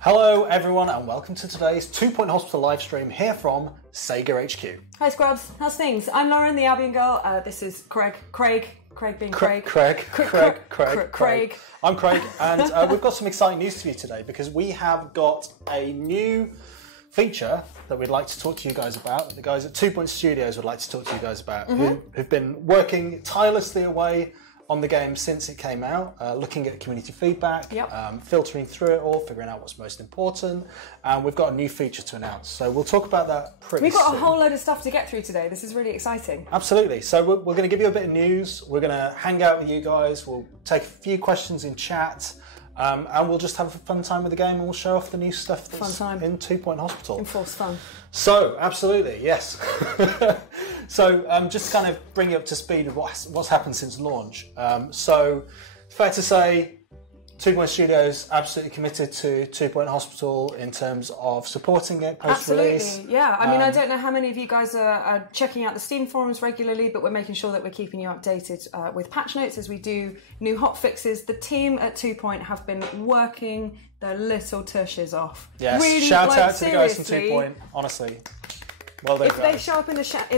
Hello everyone and welcome to today's 2 Point Hospital live stream here from Sega HQ. Hi Scrubs, how's things? I'm Lauren, the Albion girl. This is Craig being Craig. Craig. I'm Craig and we've got some exciting news for you today because we have got a new feature that we'd like to talk to you guys about. The guys at 2 Point Studios would like to talk to you guys about who've been working tirelessly away on the game since it came out, looking at community feedback, filtering through it all, figuring out what's most important, and we've got a new feature to announce. So we'll talk about that pretty soon. We've got a whole load of stuff to get through today. This is really exciting. Absolutely. So we're going to give you a bit of news. We're going to hang out with you guys. We'll take a few questions in chat. And we'll just have a fun time with the game and we'll show off the new stuff that's in 2 Point Hospital. Enforced fun. So, absolutely, yes. So, just to kind of bring you up to speed with what's happened since launch. So, fair to say, 2 Point Studios absolutely committed to 2 Point Hospital in terms of supporting it post-release. Absolutely, yeah. I mean, I don't know how many of you guys are checking out the Steam forums regularly, but we're making sure that we're keeping you updated with patch notes as we do new hotfixes. The team at 2 Point have been working their little tushes off. Yes, really, shout out to seriously, the guys from 2 Point, honestly. Well done, if they show up in the chat,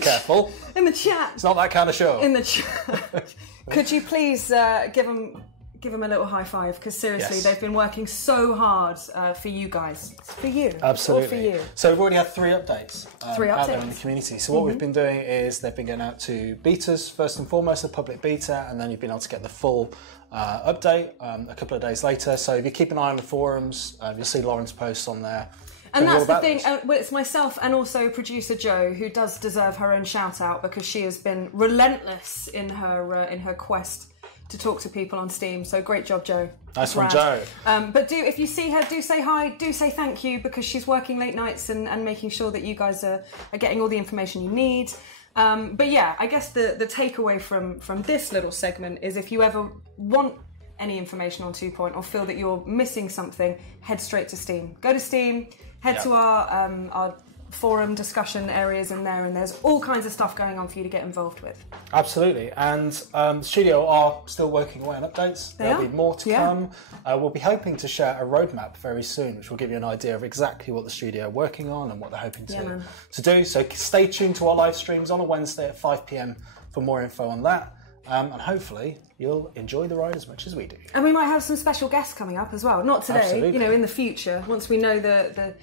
careful. In the chat. It's not that kind of show. In the chat. Could you please give them a little high five? Because seriously, they've been working so hard for you guys. It's for you. Absolutely. All for you. So we've already had 3 updates. Out there in the community. So what we've been doing is they've been going out to betas first and foremost, the public beta, and then you've been able to get the full update a couple of days later. So if you keep an eye on the forums, you'll see Lauren's posts on there. And that's the thing, well, it's myself and also producer Jo who does deserve her own shout out because she has been relentless in her quest to talk to people on Steam. So great job, Jo. Nice one, Jo. But if you see her, do say hi, do say thank you because she's working late nights and making sure that you guys are getting all the information you need. But yeah, I guess the takeaway from this little segment is if you ever want any information on 2 Point or feel that you're missing something, head straight to Steam. Go to Steam. Head to our forum discussion areas in there, and there's all kinds of stuff going on for you to get involved with. Absolutely, and the studio are still working away on updates. There'll be more to come. We'll be hoping to share a roadmap very soon, which will give you an idea of exactly what the studio are working on and what they're hoping to do. So stay tuned to our live streams on a Wednesday at 5 PM for more info on that. And hopefully you'll enjoy the ride as much as we do. And we might have some special guests coming up as well. Not today, in the future, once we know the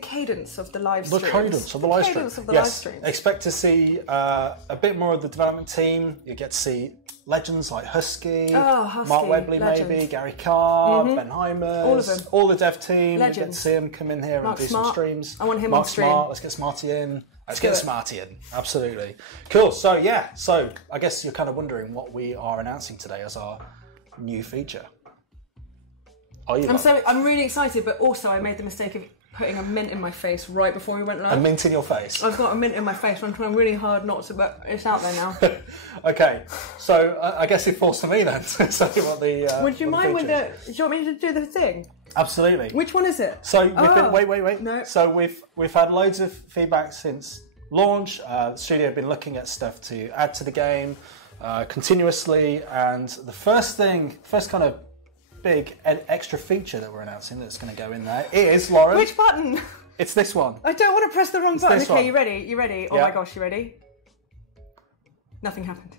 cadence of the live streams. The cadence of the live streams. Yes, expect to see a bit more of the development team. You get to see legends like Husky, Mark Webley maybe, Gary Carr, Ben Hymers. All of them. All the dev team. Legends. You get to see him come in here and do some streams. I want him on stream. Smart. Let's get Smarty in. Let's get Smarty in. Absolutely. Cool. So I guess you're kind of wondering what we are announcing today as our new feature. Are you? I'm really excited, but also I made the mistake of putting a mint in my face right before we went live. A mint in your face? I've got a mint in my face. I'm trying really hard not to, but it's out there now. Okay. So I guess it falls to me then to say what the. Would you mind with the? Do you want me to do the thing? Absolutely. Which one is it? So we've been, wait. No. So we've had loads of feedback since launch. The studio have been looking at stuff to add to the game continuously, and the first kind of big extra feature that we're announcing that's going to go in there is, Lauren. Which button? It's this one. I don't want to press the wrong button. Okay, you ready? Yeah. Oh my gosh, you ready? Nothing happened.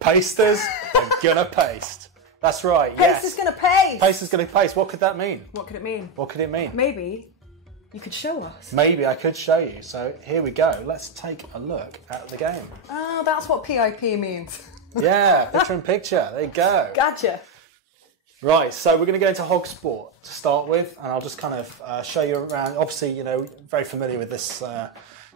Pasters are gonna paste. That's right. Paste is gonna paste. Paste is gonna paste. What could that mean? What could it mean? What could it mean? Maybe you could show us. Maybe I could show you. So here we go. Let's take a look at the game. Oh, that's what PIP means. Yeah, picture in picture. There you go. Gotcha. Right, so we're going to go into Hog Sport to start with, and I'll just kind of show you around. Obviously, very familiar with this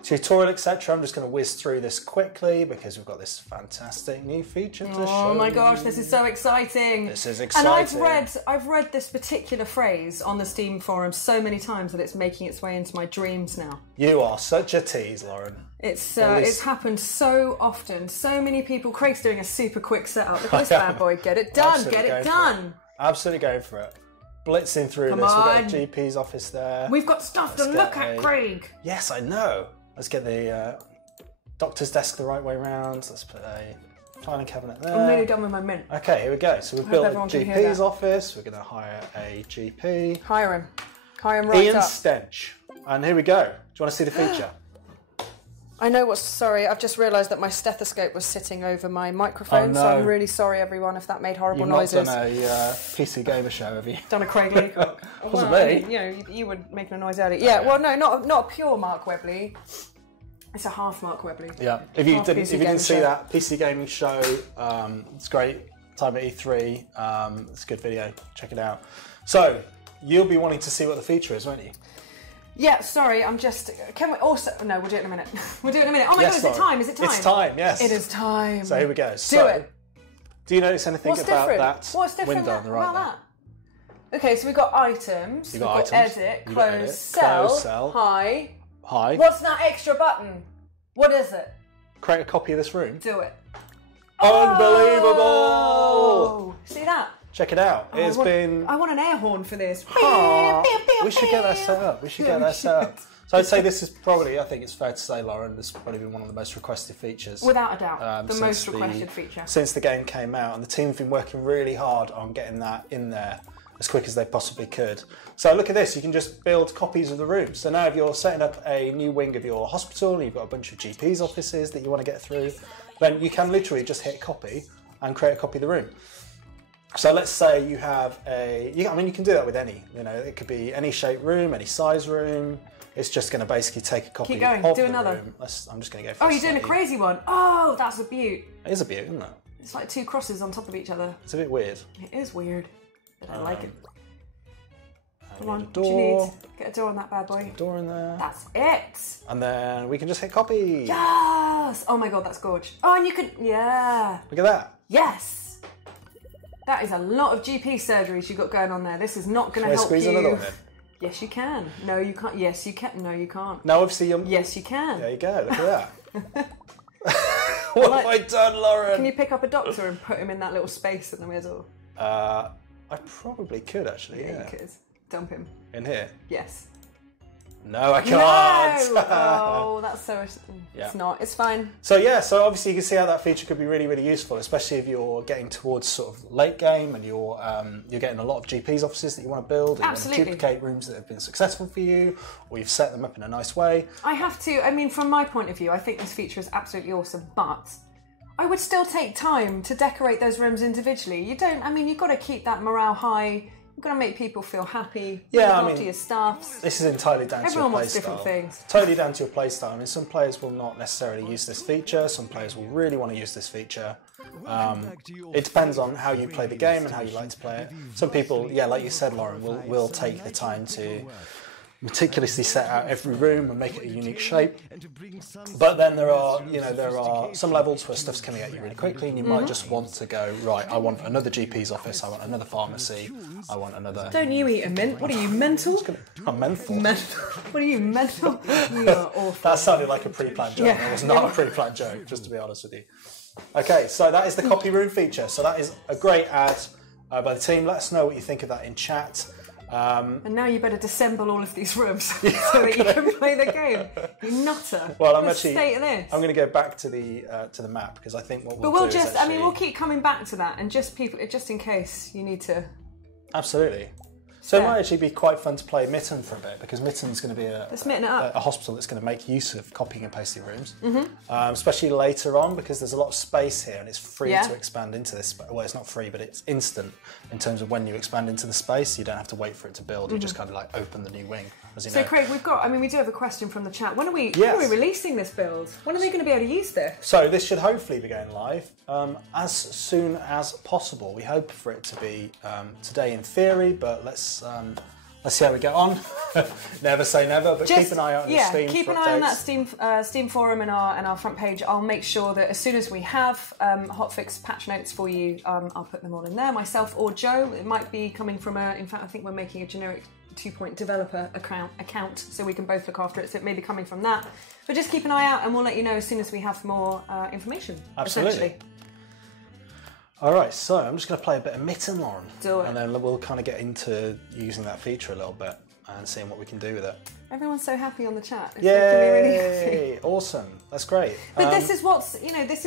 tutorial, etc. I'm just going to whiz through this quickly because we've got this fantastic new feature to show. Oh my gosh, this is so exciting! This is exciting. And I've read this particular phrase on the Steam forum so many times that it's making its way into my dreams now. You are such a tease, Lauren. It's happened so often. So many people. Craig's doing a super quick setup. Look at this bad boy. Get it done. Get it done. Absolutely going for it. Blitzing through this. We've got GP's office there. We've got stuff to look at, Craig. Yes, I know. Let's get the doctor's desk the right way around. Let's put a filing cabinet there. I'm nearly done with my mint. Okay, here we go. So we've built a GP's office. We're going to hire a GP. Hire him. Hire him right Ian up. Stench. And here we go. Do you want to see the feature? I know what's... Sorry, I've just realised that my stethoscope was sitting over my microphone, Oh, no. so I'm really sorry, everyone, if that made horrible noises. You've not done a PC Gamer show, have you? Done a Craig Leacock. Wasn't well, me. I mean, you know, you were making a noise earlier. Yeah, well, no, not a pure Mark Webley. It's a half Mark Webley. Yeah. If you Half didn't PC see Gamer that PC gaming show, it's great. Time at E3. It's a good video. Check it out. So you'll be wanting to see what the feature is, won't you? Yeah, sorry, I'm just... Can we also... No, we'll do it in a minute. We'll do it in a minute. Oh my God, is it time? Is it time? It's time, yes. It is time. So here we go. Do it. Do you notice anything What's about different? that What's different window on the right about there? that? Okay, so we've got items. You've got we've items. Edit, You've got close, edit, sell, close, sell. hi. Hi. What's that extra button? What is it? Create a copy of this room. Do it. Unbelievable! Oh, see that? Check it out. It's been... I want an air horn for this. We should get that set up. We should get that set up. So I'd say this is probably, I think it's fair to say, Lauren, this has probably been one of the most requested features. Without a doubt. The most requested feature. Since the game came out. And the team have been working really hard on getting that in there as quick as they possibly could. So look at this. You can just build copies of the rooms. So now if you're setting up a new wing of your hospital and you've got a bunch of GP's offices that you want to get through, then you can literally just hit copy and create a copy of the room. So let's say you have I mean, you can do that with any, it could be any shape room, any size room. It's just going to basically take a copy Keep going. of Do the another. room. I'm just going to go for Oh, you're doing a crazy one. Oh, that's a beaut. It is a beaut, isn't it? It's like two crosses on top of each other. It's a bit weird. It is weird, but I like it. Come on, what door. do you need? Get a door on that bad boy. Door in there. That's it. And then we can just hit copy. Yes. Oh my God, that's gorge. Oh, and you could, yeah. Look at that. Yes. That is a lot of GP surgeries you've got going on there. This is not going to help squeeze you. another one in? Yes, you can. No, you can't. Yes, you can. No, you can't. Now, obviously, Yes, you can. There you go. Look at that. What have I done, Lauren? Can you pick up a doctor and put him in that little space in the middle? I probably could, actually, yeah. You could. Dump him. In here? Yes. No, I can't. No! Oh, that's so... It's Yeah. not. It's fine. So obviously you can see how that feature could be really, really useful, especially if you're getting towards sort of late game and you're getting a lot of GP's offices that you want to build, and Absolutely. you want to duplicate rooms that have been successful for you, or you've set them up in a nice way. I have to... I mean, from my point of view, I think this feature is absolutely awesome, but I would still take time to decorate those rooms individually. You don't... I mean, you've got to keep that morale high. You've got to make people feel happy. Yeah, look I mean, after your staff. This is entirely down to your Everyone play wants different style. things. Totally down to your play style. I mean, some players will not necessarily use this feature. Some players will really want to use this feature. It depends on how you play the game and how you like to play it. Some people, yeah, like you said, Lauren, will take the time to meticulously set out every room and make it a unique shape. But then there are some levels where stuff's coming at you really quickly, and you might just want to go, right, I want another GP's office, I want another pharmacy, I want another... Don't you eat a mint? What are you, mental? I'm mental. What are you, mental? You are awful. That sounded like a pre-planned joke. Yeah. It was not a pre-planned joke, just to be honest with you. Okay, so that is the copy room feature. So that is a great ad by the team. Let us know what you think of that in chat. And now you better disassemble all of these rooms so that you can play the game. You nutter. Well, I'm the actually. state of this. I'm going to go back to the map because I think what we'll But we'll do just. is actually... I mean, we'll keep coming back to that, and just in case you need to. Absolutely. So it Yeah. might actually be quite fun to play Mitten for a bit because Mitten's going to be Let's mitten it up. a hospital that's going to make use of copying and pasting rooms, especially later on because there's a lot of space here and it's free Yeah. to expand into this. Well, it's not free, but it's instant in terms of when you expand into the space. You don't have to wait for it to build. You just kind of like open the new wing, as you So know. Craig, we do have a question from the chat. When are we Yes. releasing this build? When are they going to be able to use this? So this should hopefully be going live as soon as possible. We hope for it to be today in theory, but let's see how we get on. Never say never, but keep an eye out on the Steam keep for an eye on that updates. Steam forum and our front page. I'll make sure that as soon as we have hotfix patch notes for you, I'll put them all in there, myself or Joe. It might be coming from in fact, I think we're making a generic 2-point developer account, so we can both look after it. So it may be coming from that. But just keep an eye out, and we'll let you know as soon as we have more information. Absolutely. Essentially. All right, so I'm just going to play a bit of Mitten, Lauren. Do it. And then we'll kind of get into using that feature a little bit. and seeing what we can do with it. Everyone's so happy on the chat. It's Yay! making me really happy. Awesome. That's great. But this is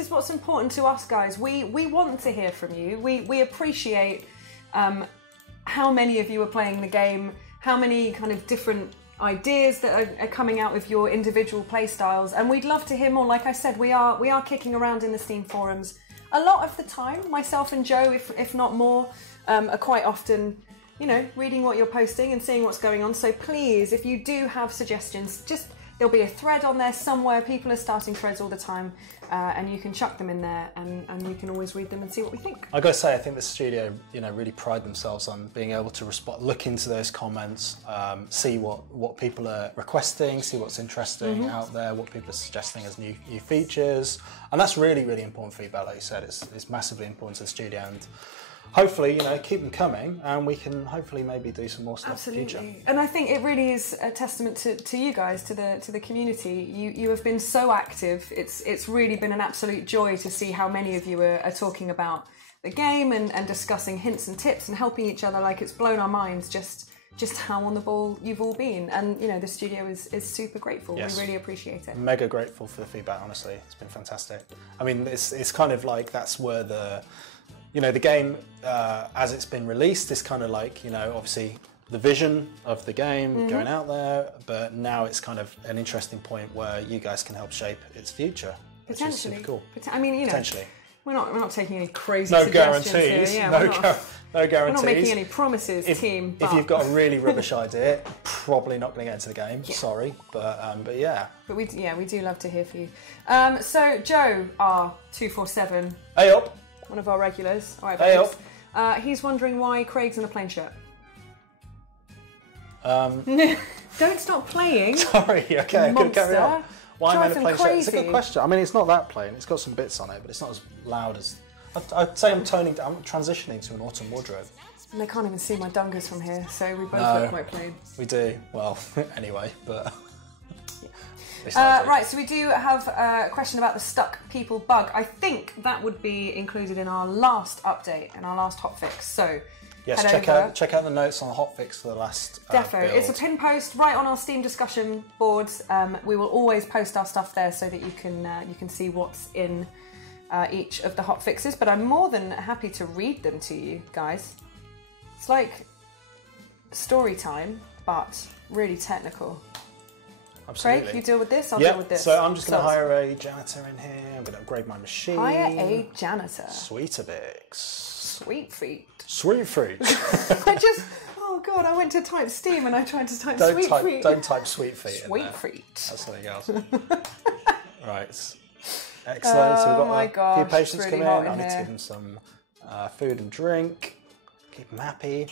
what's important to us, guys. We want to hear from you. We appreciate how many of you are playing the game, how many kind of different ideas that are coming out with your individual play styles, and we'd love to hear more. Like I said, we are kicking around in the Steam forums a lot of the time. Myself and Joe, if not more, are quite often, reading what you're posting and seeing what's going on. So please, if you do have suggestions, there'll be a thread on there somewhere. People are starting threads all the time, and you can chuck them in there, and we can always read them and see what we think. I got to say, I think the studio, really pride themselves on being able to look into those comments, see what people are requesting, see what's interesting out there, what people are suggesting as new features, and that's really, really important feedback. Like you said, it's massively important to the studio, and hopefully, keep them coming, and we can hopefully maybe do some more stuff in the future. And I think it really is a testament to you guys, to the community. You have been so active. It's really been an absolute joy to see how many of you are talking about the game and discussing hints and tips and helping each other. Like, it's blown our minds just how on the ball you've all been. And the studio is super grateful. Yes. We really appreciate it. Mega grateful for the feedback. Honestly, it's been fantastic. I mean, it's kind of like that's where the game, as it's been released, is kind of like, obviously the vision of the game going out there, but now it's kind of an interesting point where you guys can help shape its future, which is super cool. Potentially. We're not taking any crazy suggestions guarantees. Here. Yeah, no guarantees. We're not making any promises, team. If you've got a really rubbish idea, probably not going to get into the game. Yeah. Sorry, but yeah. But we do love to hear from you. So Joe R247. Hey up. One of our regulars. All right, hey up. He's wondering why Craig's in a plain shirt. Don't stop playing. Sorry, okay, I'm going to carry on. Why am I in a plain shirt? It's a good question. I mean, it's not that plain. It's got some bits on it, but it's not as loud as... I'd say I'm transitioning to an autumn wardrobe. And they can't even see my dungas from here, so we both look quite plain. We do. Well, anyway, but... Right, so we do have a question about the stuck people bug. I think that would be included in our last update, in our last hotfix. So yes, check out the notes on the hotfix for the last Defo. Build. It's a pin post right on our Steam discussion boards. We will always post our stuff there so that you can see what's in each of the hotfixes. But I'm more than happy to read them to you guys. It's like story time, but really technical. Absolutely. Craig, you deal with this, I'll deal with this. So I'm just going to hire a janitor in here. I'm going to upgrade my machine. Hire a janitor. Sweetabix. Sweet feet. Sweet feet. Oh God, I went to type Steam and I tried to type sweet feet. Don't type sweet feet. Sweet feet. That's something else. Right. Excellent. So we've got a few patients really come in. I need to give them some food and drink. Keep them happy.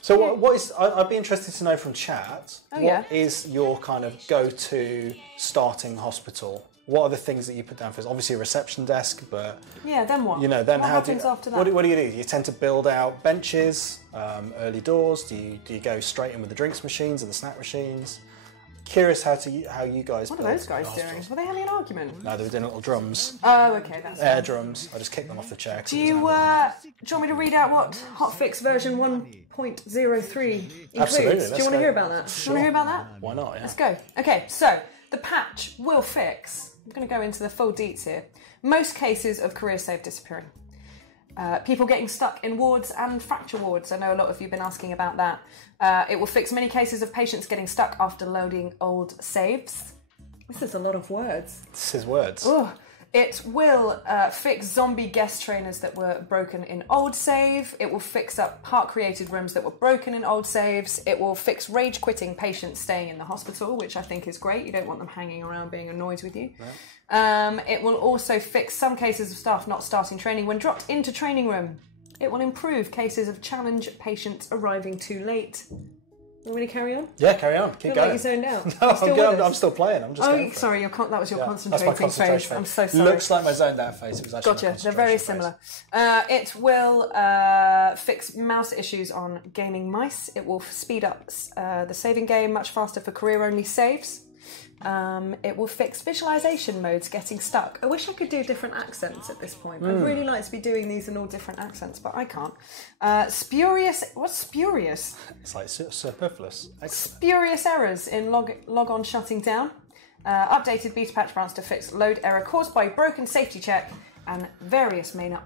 So what is? I'd be interested to know from chat. What is your kind of go-to starting hospital? What are the things that you put down for? Obviously a reception desk, but then what? Then what how happens after that? What do you do? Do you tend to build out benches, early doors? Do you go straight in with the drinks machines or the snack machines? Curious how you guys. What are those guys doing? Were they having an argument? No, they were doing little drums. Oh, okay, that's air drums. I just kicked them off the chair. Do you want me to read out what hotfix version 1.03 includes? Absolutely. Do you want to hear about that? Sure. Do you want to hear about that? Why not? Yeah. Let's go. Okay, so the patch will fix. I'm going to go into the full deets here. Most cases of career save disappearing. People getting stuck in wards and fracture wards. I know a lot of you have been asking about that. It will fix many cases of patients getting stuck after loading old saves. This is a lot of words. This is words. Ooh. It will fix zombie guest trainers that were broken in old save. It will fix up part-created rooms that were broken in old saves. It will fix rage-quitting patients staying in the hospital, which I think is great. You don't want them hanging around being annoyed with you. No. It will also fix some cases of staff not starting training when dropped into training room. It will improve cases of challenge patients arriving too late. You want me to carry on? Yeah, carry on. Keep going. Like you zoned out. No, I'm still playing. I'm just sorry, that was your concentrating that's my concentration face. I'm so sorry. Looks like my zoned out face. It was actually gotcha. They're very similar. It will fix mouse issues on gaming mice. It will speed up the saving game much faster for career-only saves. It will fix visualization modes getting stuck. I wish I could do different accents at this point. I'd really like to be doing these in all different accents, but I can't. Spurious. What's spurious? It's like superfluous. Spurious errors in log-on shutting down. Updated beta patch branch to fix load error caused by broken safety check. And various minor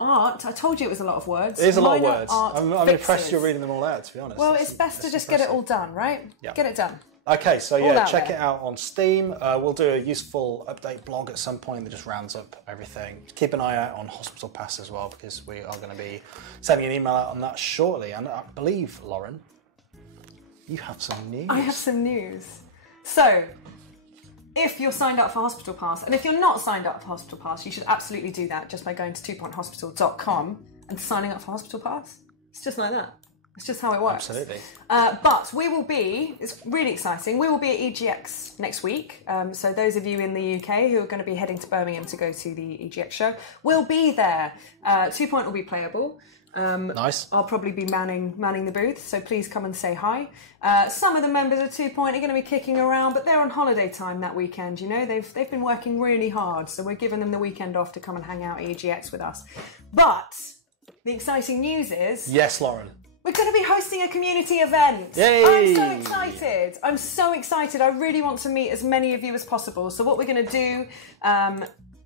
art. I told you it was a lot of words. It is a lot of words. I'm impressed you're reading them all out, to be honest. Well, it's best to just get it all done, right? Yeah. Get it done. Okay, so yeah, check it out on Steam. We'll do a useful update blog at some point that just rounds up everything. Keep an eye out on Hospital Pass as well, because we are going to be sending an email out on that shortly. And I believe, Lauren, you have some news. I have some news. So, if you're signed up for Hospital Pass, and if you're not signed up for Hospital Pass, you should absolutely do that just by going to 2pointhospital.com and signing up for Hospital Pass. It's just like that. It's just how it works. Absolutely. But we will be, it's really exciting, we will be at EGX next week. So those of you in the UK who are going to be heading to Birmingham to go to the EGX show will be there. 2 Point will be playable. Nice. I'll probably be manning the booth, so please come and say hi. Some of the members of 2 Point are going to be kicking around, but they're on holiday time that weekend, you know. They've been working really hard, so we're giving them the weekend off to come and hang out at EGX with us. But the exciting news is... Yes, Lauren. We're going to be hosting a community event. Yay! I'm so excited. I'm so excited. I really want to meet as many of you as possible. So what we're going to do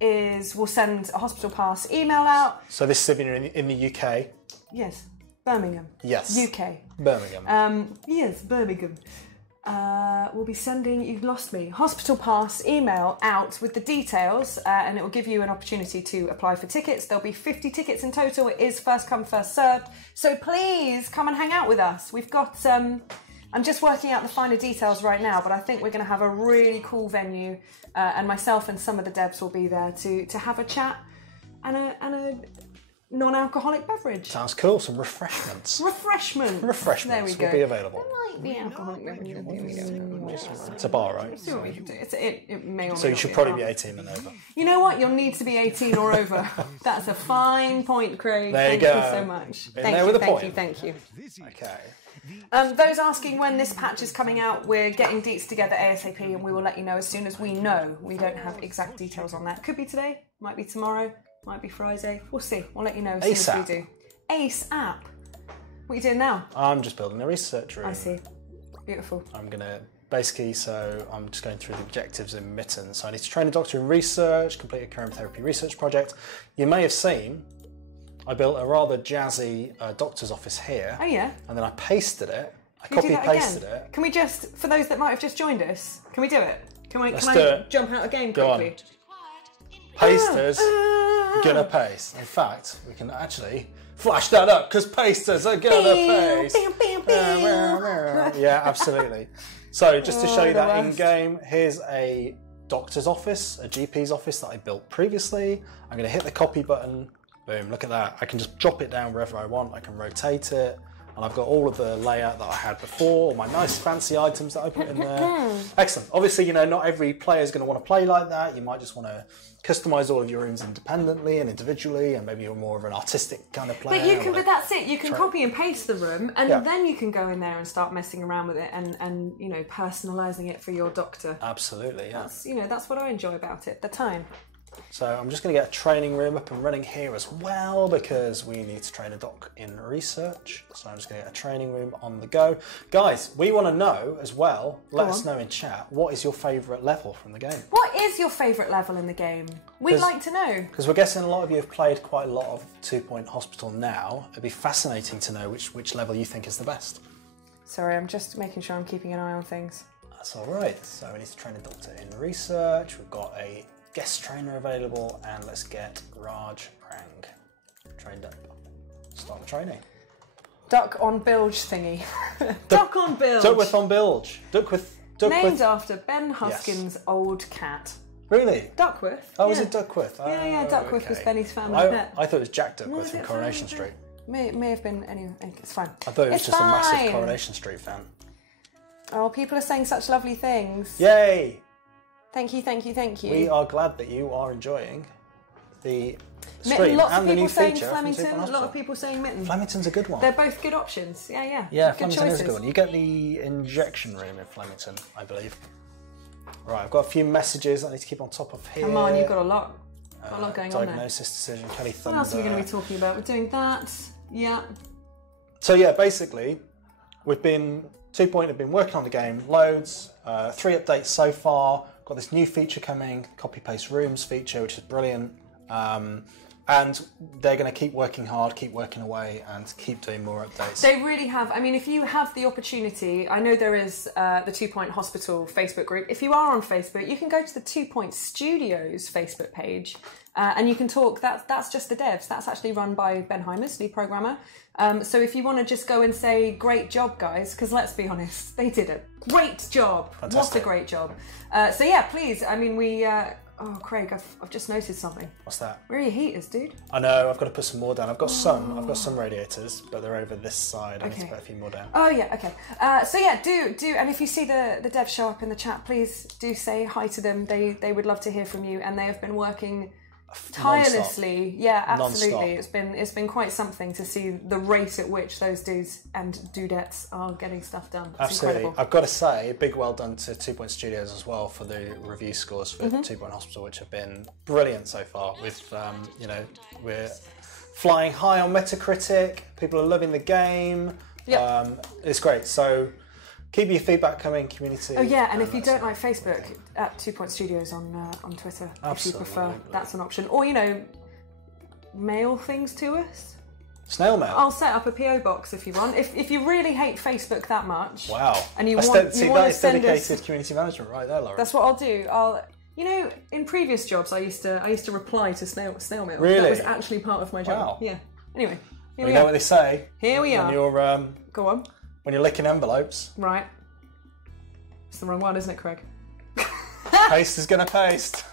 is we'll send a Hospital Pass email out. So this is if you're in the UK. Yes, Birmingham. Yes. UK. Birmingham. Yes, Birmingham. We'll be sending, you've lost me, Hospital Pass email out with the details, and it will give you an opportunity to apply for tickets. There'll be 50 tickets in total. It is first come, first served. So please come and hang out with us. We've got, I'm just working out the finer details right now, but I think we're going to have a really cool venue, and myself and some of the devs will be there to have a chat and a non-alcoholic beverage. Sounds cool. Some refreshments. Refreshments. There we go. Will be available. There might be alcoholic beverages. There we go. It's a bar, right? See what we can do. It may or may So you not should be probably a be bar. 18 and over. You know what? You'll need to be 18 or over. That's a fine point, Craig. There you Thank go. you so much. Been Thank there you, with a thank point. you, thank you. Okay. Those asking when this patch is coming out, we're getting deets together ASAP, and we will let you know as soon as we know. We don't have exact details on that. Could be today, might be tomorrow, might be Friday. We'll see. We'll let you know as soon as we do. ASAP. What are you doing now? I'm just building a research room. I see. Beautiful. I'm going to basically, so I'm just going through the objectives in Mitten. So I need to train a doctor in research, complete a chromotherapy research project. You may have seen I built a rather jazzy doctor's office here. Oh yeah. And then I pasted it. Can we do that again? Can we just, for those that might have just joined us, can we do it? Can I jump out again quickly? Pasters gonna paste. In fact, we can actually flash that up because pasters are gonna paste. Yeah, absolutely. So just to show you that in game, here's a doctor's office, a GP's office that I built previously. I'm gonna hit the copy button. Boom, look at that. I can just drop it down wherever I want. I can rotate it. And I've got all of the layout that I had before, all my nice fancy items that I put in there. Excellent. Obviously, you know, not every player is going to want to play like that. You might just want to customize all of your rooms independently and individually, and maybe you're more of an artistic kind of player. But you can, but that's it. You can copy and paste the room, and then you can go in there and start messing around with it, and you know, personalizing it for your doctor. Absolutely, yeah. That's, you know, that's what I enjoy about it. The time. So I'm just going to get a training room up and running here as well because we need to train a doc in research. So I'm just going to get a training room on the go. Guys, we want to know as well, let us know in chat, what is your favourite level from the game? What is your favourite level in the game? We'd like to know. Because we're guessing a lot of you have played quite a lot of 2 Point Hospital now. It'd be fascinating to know which level you think is the best. Sorry, I'm just making sure I'm keeping an eye on things. That's all right. So we need to train a doctor in research. We've got a guest trainer available, and let's get Raj Rang trained up. Start the training. Duck on bilge thingy. Duck on bilge. Duckworth on bilge. Duckworth. Named after Ben Huskin's old cat. Really? Duckworth. Oh, was it Duckworth? Yeah, Duckworth was Benny's family pet. I thought it was Jack Duckworth from Coronation Street. May have been, anyway, it's fine. I thought it was just a massive Coronation Street fan. Oh, people are saying such lovely things. Yay! Thank you, thank you, thank you. We are glad that you are enjoying the stream and the new feature. Flemington, a lot of people saying Mitten. Flemington's a good one. They're both good options. Yeah. Yeah, Flemington is a good one. You get the injection room in Flemington, I believe. Right, I've got a few messages I need to keep on top of here. Come on, you've got a lot. Got a lot going on there. Diagnosis decision, Kelly Thunder. What else are we going to be talking about? We're doing that. Yeah. So yeah, basically, we've been 2 Point have been working on the game loads. 3 updates so far. Got this new feature coming, copy paste rooms feature, which is brilliant. And they're going to keep working hard, keep working away, and keep doing more updates. They really have. I mean, if you have the opportunity, I know there is the 2 Point Hospital Facebook group. If you are on Facebook, you can go to the 2 Point Studios Facebook page, and you can talk. That's just the devs. That's actually run by Ben Heimers, lead programmer. So if you want to just go and say, great job, guys, because let's be honest, they did a great job. Fantastic. What a great job. So yeah, please. I mean, we... oh, Craig, I've just noticed something. What's that? Where are your heaters, dude? I know, I've got to put some more down. I've got some radiators, but they're over this side. I need to put a few more down. Oh yeah, okay. So yeah, do, and if you see the devs show up in the chat, please do say hi to them. They would love to hear from you, and they have been working tirelessly. Non-stop. Yeah, absolutely. Non-stop. It's been quite something to see the rate at which those dudes and dudettes are getting stuff done. It's Absolutely. incredible. I've got to say, a big well done to 2 Point Studios as well for the review scores for 2 Point Hospital, which have been brilliant so far. With we're flying high on Metacritic. People are loving the game. Yep. It's great. So keep your feedback coming, community. Oh yeah, and if you don't like Facebook, at 2 Point Studios on Twitter, Absolutely. if you prefer, that's an option. Or mail things to us. Snail mail. I'll set up a PO box if you want. If you really hate Facebook that much, Wow. and you That's want that to is send dedicated us, community management right there, Lauren. that's what I'll do. In previous jobs, I used to reply to snail mail. Really? That was actually part of my job. Wow. Yeah. Anyway, here you we know are. what they say? Here we are. When you're Go on. when you're licking envelopes, Right. It's the wrong one, isn't it, Craig? paste is gonna paste.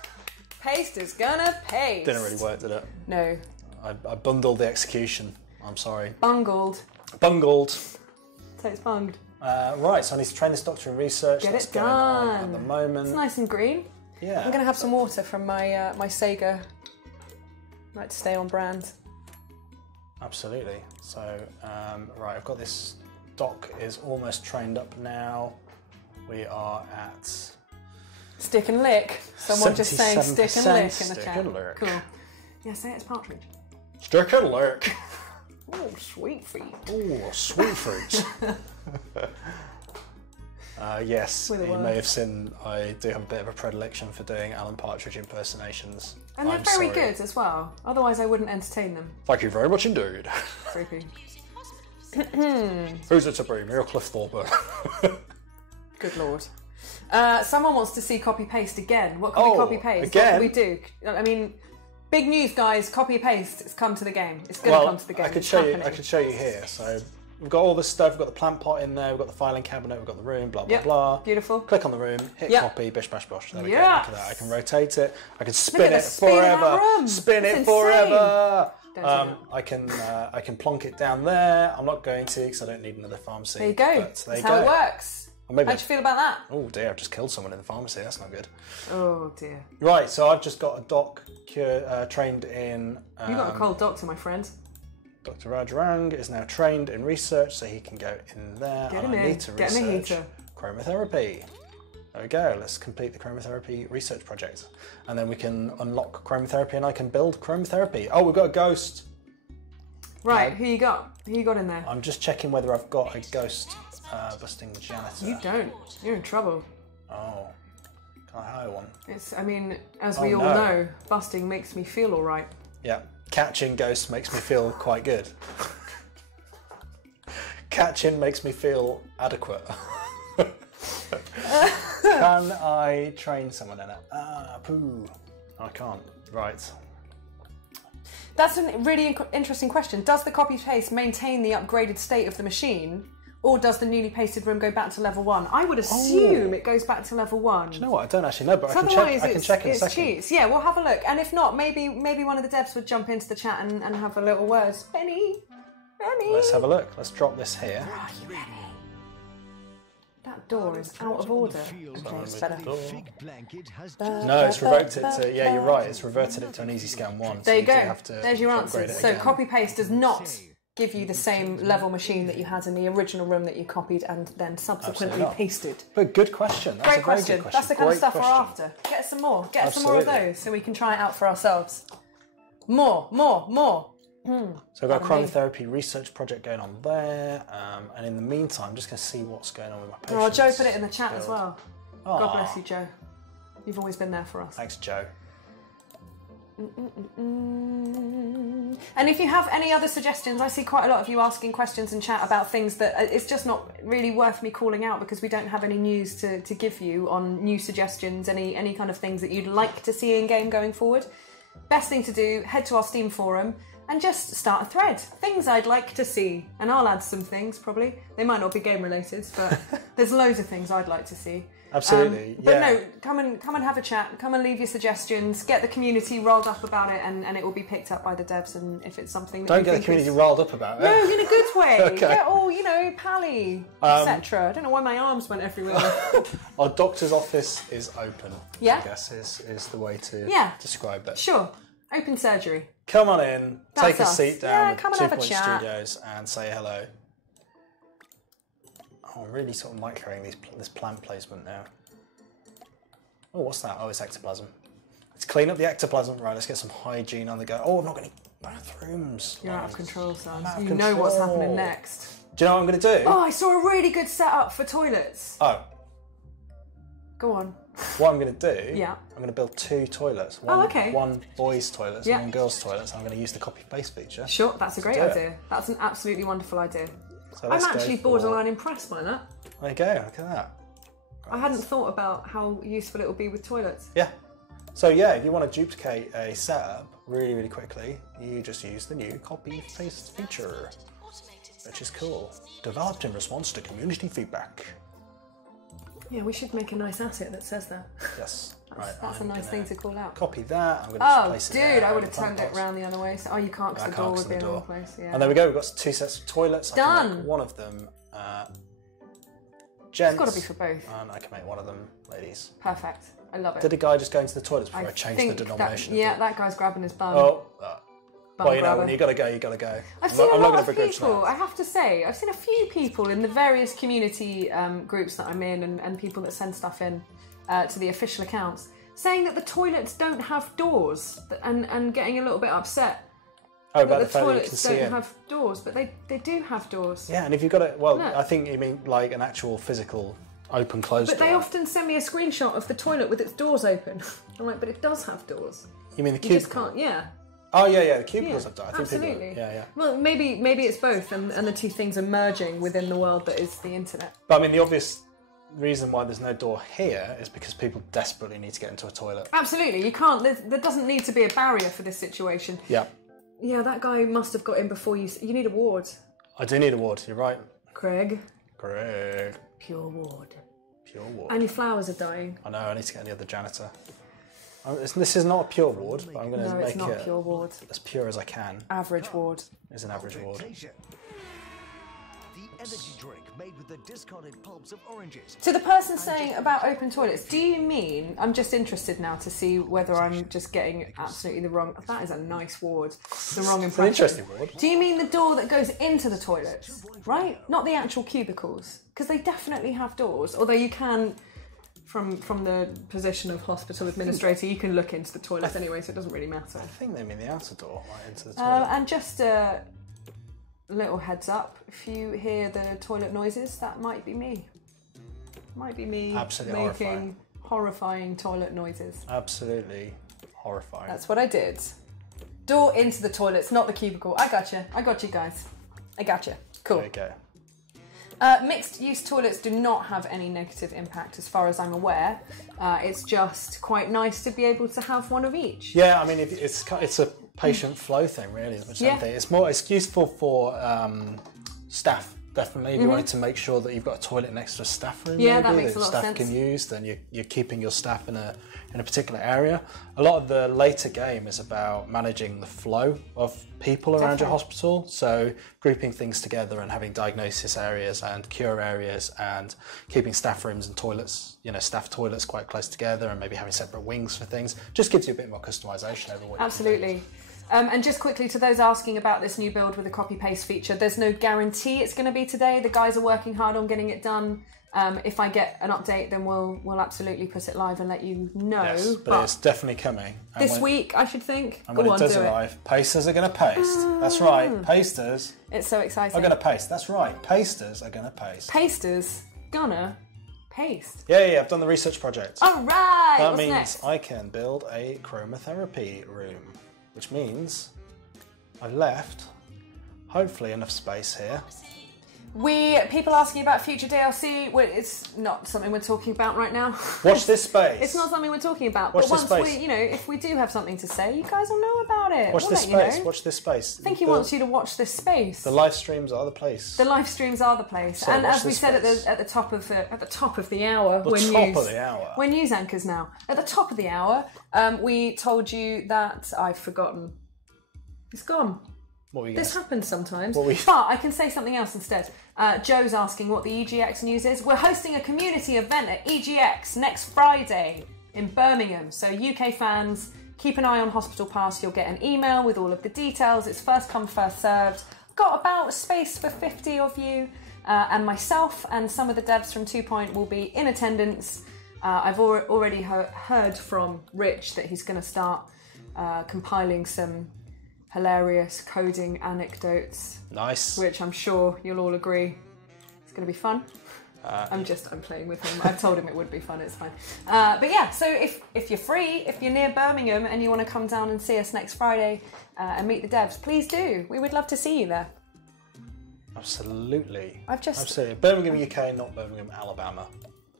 Paste is gonna paste. Didn't really work, did it? No. I bundled the execution. I'm sorry. Bungled. Bungled. So it's bunged. Right, so I need to train this doctor in research. Get That's it going on at done. the moment. It's nice and green. Yeah. I'm going to have some water from my my Sega. I like to stay on brand. Absolutely. So, right, I've got this dock is almost trained up now. We are at... Stick and lick. Someone just saying stick and lick in the stick chat. and lick. Cool. Yeah, say it's partridge. Stick and lick. Oh, sweet feet. Oh, sweet fruit. Yes, With a you word. may have seen I do have a bit of a predilection for doing Alan Partridge impersonations. And they're I'm very sorry. good as well. Otherwise, I wouldn't entertain them. Thank you very much indeed. Creepy. Who's it to be? Me or Cliff Thorpe? Good lord. Someone wants to see copy paste again. What can we Oh, copy paste? again? What can we do? I mean, big news, guys. Copy paste. It's come to the game. It's going to come to the game. I could It's show you. happening. I could show you here. So we've got all this stuff. We've got the plant pot in there. We've got the filing cabinet. We've got the room. Blah blah Yep, blah. beautiful. Click on the room. Hit Yep. copy. Bish bash bosh. There we go. Yes. Look at that. I can rotate it. I can Look spin at the it speed of that forever. room. Spin That's it insane. forever. Don't do I can plonk it down there. I'm not going to because I don't need another pharmacy. There you go. But there That's you how go. it works. Or maybe How'd you feel about that? Oh dear! I've just killed someone in the pharmacy. That's not good. Oh dear. Right. So I've just got a doc trained in. You got a cold doctor, my friend. Dr. Rajrang is now trained in research, so he can go in there. Get and him I in. need to Get him a research heater. chromotherapy. There we go. Let's complete the chromotherapy research project, and then we can unlock chromotherapy, and I can build chromotherapy. Oh, we've got a ghost. Right, who you got? Who you got in there? I'm just checking whether I've got a ghost busting janitor. You don't. You're in trouble. Oh, can I hire one? It's. I mean, as we all no. know, busting makes me feel all right. Yeah, catching ghosts makes me feel quite good. Catching makes me feel adequate. Can I train someone in it? Poo. I can't. Right. That's a really interesting question. Does the copy paste maintain the upgraded state of the machine, or does the newly pasted room go back to level 1? I would assume it goes back to level 1. You know what? I don't actually know, but I can Otherwise, check. I can check in a it's second. cheats. Yeah, we'll have a look. And if not, maybe one of the devs would jump into the chat and have a little word. Benny. Let's have a look. Let's drop this here. Are you ready? That door is out of order. Okay, it's better. No, it's revoked it to. Yeah, you're right. It's reverted it to an easy scan 1. There so you go. do have to There's your upgrade answers. it So again. copy paste does not give you the same level machine that you had in the original room that you copied and then subsequently pasted. But good question. That's Great a very question. good question. That's the kind of stuff question. we're after. Get us some more. Get us some more of those so we can try it out for ourselves. More. So I've got a cryotherapy research project going on there, and in the meantime, I'm just going to see what's going on with my patients. Oh, Joe put it in the chat as well. Aww. God bless you, Joe. You've always been there for us. Thanks, Joe. And if you have any other suggestions, I see quite a lot of you asking questions in chat about things that it's just not really worth me calling out because we don't have any news to give you on new suggestions, any kind of things that you'd like to see in game going forward. Best thing to do, head to our Steam forum and just start a thread. Things I'd like to see. And I'll add some things, probably. They might not be game related, but there's loads of things I'd like to see. Absolutely, But no, come and have a chat. Come and leave your suggestions. Get the community rolled up about it, and it will be picked up by the devs. And if it's something that don't get the community rolled up about it. No, in a good way. Okay. Get all pally, etc. I don't know why my arms went everywhere. Our doctor's office is open. Yeah, I guess is the way to describe that. Sure, open surgery. Come on in, take a seat down come at and 2 have a Point chat. Studios and say hello. Oh, I'm really sort of microing this plant placement now. Oh, what's that? Oh, it's ectoplasm. Let's clean up the ectoplasm. Right, let's get some hygiene on the go. Oh, I've not got any bathrooms. You're out of control, son. You control. know what's happening next. Do you know what I'm going to do? Oh, I saw a really good setup for toilets. Oh. Go on. What I'm going to do, Yeah. I'm going to build 2 toilets. One boys' toilets and one girls' toilets. I'm going to use the copy-paste feature. Sure, that's a great idea. That's an absolutely wonderful idea. So I'm actually borderline impressed by that. There you go, look at that. I hadn't thought about how useful it will be with toilets. Yeah. So yeah, if you want to duplicate a setup really, really quickly, you just use the new copy-paste feature, which is cool. Developed in response to community feedback. Yeah, we should make a nice asset that says that. Yes. That's a nice thing to call out. Copy that. I'm going to place it there. Dude, I would have turned it around the other way. So, you can't because the door would be in the wrong place. Yeah. And there we go. We've got 2 sets of toilets. Done. I can make one of them gents. It's got to be for both. And I can make one of them ladies. Perfect. I love it. Did a guy just go into the toilets before I changed the denomination? That guy's grabbing his bum. Oh. Well, you know, when you got to go, you got to go. I've seen a lot of people, I have to say, I've seen a few people in the various community groups that I'm in and people that send stuff in to the official accounts saying that the toilets don't have doors and getting a little bit upset. Oh, about the the fact that you can toilets see don't have doors, but they do have doors. Yeah, and if you've got it, well, I think you mean like an actual physical open-close door. But they often send me a screenshot of the toilet with its doors open. I'm like, but it does have doors. You mean the cubicle? You just can't, yeah. Oh yeah, the cubicles have doors. Absolutely. Yeah. Well, maybe it's both, and the two things are merging within the world that is the internet. But I mean, the obvious reason why there's no door here is because people desperately need to get into a toilet. Absolutely, you can't. There doesn't need to be a barrier for this situation. Yeah. Yeah, that guy must have got in before you. You need a ward. I do need a ward. You're right. Craig. Pure ward. And your flowers are dying. I know. I need to get the other janitor. This is not a pure ward, but I'm going to make it pure ward. As pure as I can. Average ward. It's an average ward. The energy drink made with the discarded pulps of oranges. To the person saying about open toilets, do you mean, I'm just interested now to see whether I'm just getting absolutely the wrong, that is a nice ward, the wrong impression. It's an interesting ward. Do you mean the door that goes into the toilets, right? Not the actual cubicles, because they definitely have doors, although you can, from the position of hospital administrator, you can look into the toilets anyway, so it doesn't really matter. I think they mean the outer door, right into the toilet. And just a little heads up, if you hear the toilet noises, that might be me. Might be me Absolutely making horrifying toilet noises. Absolutely horrifying. That's what I did. Door into the toilets, not the cubicle. I got you guys. I got you. Cool. There you go. Mixed-use toilets do not have any negative impact as far as I'm aware. It's just quite nice to be able to have one of each. Yeah, I mean, it's a patient flow thing, really. It's useful for staff, definitely. If you wanted to make sure that you've got a toilet next to a staff room, that makes a lot of sense. Staff can use, then you're keeping your staff in a particular area. A lot of the later game is about managing the flow of people around your hospital, so grouping things together and having diagnosis areas and cure areas and keeping staff rooms and toilets, staff toilets quite close together and maybe having separate wings for things. Just gives you a bit more customization over what Absolutely. And just quickly to those asking about this new build with the copy-paste feature, there's no guarantee it's going to be today. The guys are working hard on getting it done. If I get an update, then we'll absolutely put it live and let you know. Yes, but it's definitely coming. And this week, I should think. And when it does arrive, pasters are going to paste. That's right, pasters. It's so exciting. Are going to paste. That's right, pasters are going to paste. Pasters gonna paste. Yeah, I've done the research project. All right. That What's means next? I can build a chromotherapy room, which means I've left hopefully enough space here. People asking about future DLC. It's not something we're talking about right now. Watch this space. It's not something we're talking about. Watch but this once space. if we do have something to say, you guys will know about it. Watch We'll this let you space. know. Watch this space. I think he wants you to watch this space. The live streams are the place. The live streams are the place. So and watch as we this said space. at the top of the hour, We're news anchors now. At the top of the hour, we told you that I've forgotten. It's gone. What were you This gonna happens sometimes. What we- But I can say something else instead. Joe's asking what the EGX news is. We're hosting a community event at EGX next Friday in Birmingham. So UK fans, keep an eye on Hospital Pass. You'll get an email with all of the details. It's first come, first served. Got about space for 50 of you. And myself and some of the devs from 2 Point will be in attendance. I've already heard from Rich that he's going to start compiling some hilarious coding anecdotes. Nice. Which I'm sure you'll all agree it's going to be fun. I'm playing with him. I've told him it would be fun, it's fine. But yeah, so if you're free, if you're near Birmingham and you want to come down and see us next Friday and meet the devs, please do. We would love to see you there. Absolutely. Absolutely. Birmingham, UK, not Birmingham, Alabama.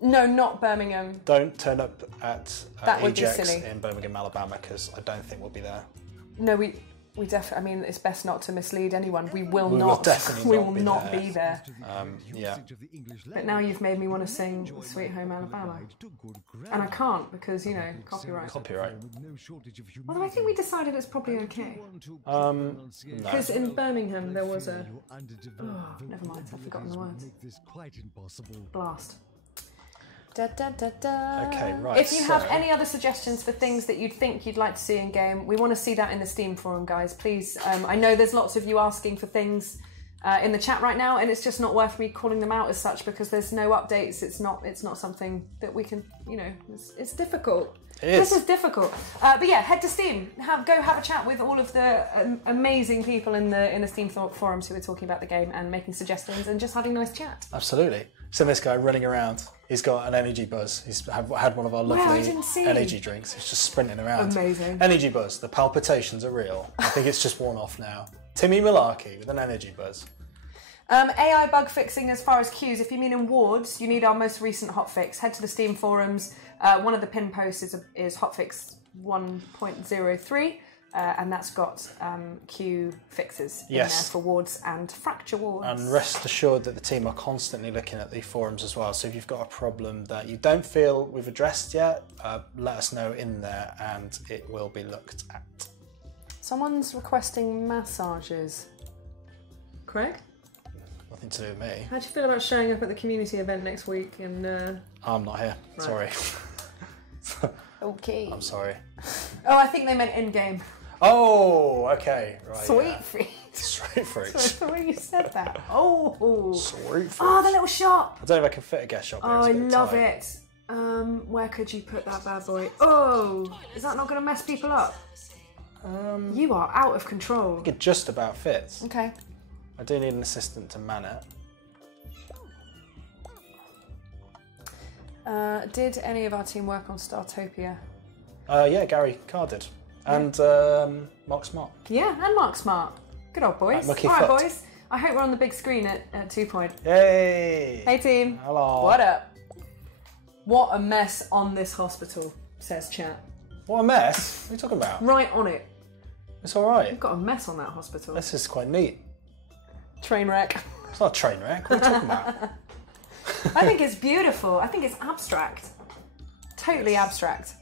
No, not Birmingham. Don't turn up at That would be EGX silly. in Birmingham, Alabama, because I don't think we'll be there. No, we definitely. I mean, it's best not to mislead anyone. We will will not. definitely we not will be not there. be there. Yeah. But now you've made me want to sing Sweet Home Alabama, and I can't because copyright. Copyright. Although I think we decided it's probably okay. No. Because in Birmingham there was a. Oh, never mind. I've forgotten the words. Blast. Da, da, da, da. Okay, right, If you have so- any other suggestions for things that you'd like to see in game, we want to see that in the Steam forum, guys. Please. I know there's lots of you asking for things in the chat right now, and it's just not worth me calling them out as such because there's no updates. It's not something that we can. It's difficult. This is difficult. But yeah, head to Steam. Go have a chat with all of the amazing people in the Steam forums who are talking about the game and making suggestions and just having a nice chat. Absolutely. So this guy running around, he's got an energy buzz. He's had one of our lovely energy drinks. He's just sprinting around. Amazing. Energy buzz. The palpitations are real. I think it's just worn off now. Timmy Malarkey with an energy buzz. AI bug fixing as far as queues. If you mean in wards, you need our most recent hotfix. Head to the Steam forums. One of the pin posts is hotfix 1.03. And that's got queue fixes in there for wards and fracture wards. And rest assured that the team are constantly looking at the forums as well. So if you've got a problem that you don't feel we've addressed yet, let us know in there and it will be looked at. Someone's requesting massages. Craig? Nothing to do with me. How do you feel about showing up at the community event next week? And I'm not here. Right. Sorry. Okay. I'm sorry. Oh, I think they meant in-game. Oh, okay. Right. Sweet freak. Sweet freaks. That's the way you said that. Oh. Sweet freaks. Oh, the little shop. I don't know if I can fit a guest shop here. Oh, It's a I bit love tight. it. Where could you put that bad boy? Oh, is that not going to mess people up? You are out of control. It just about fits. Okay. I do need an assistant to man it. Did any of our team work on Startopia? Yeah, Gary Carr did. And Mark Smart. Yeah, and Mark Smart. Good old boys. Mucky All right, Foot. boys. I hope we're on the big screen at 2 Point. Yay! Hey, team. Hello. What up? What a mess on this hospital, says chat. What a mess. What are you talking about? Right on it. It's alright. We've got a mess on that hospital. This is quite neat. Train wreck. It's not a train wreck. What are you talking about? I think it's beautiful. I think it's abstract. Totally abstract.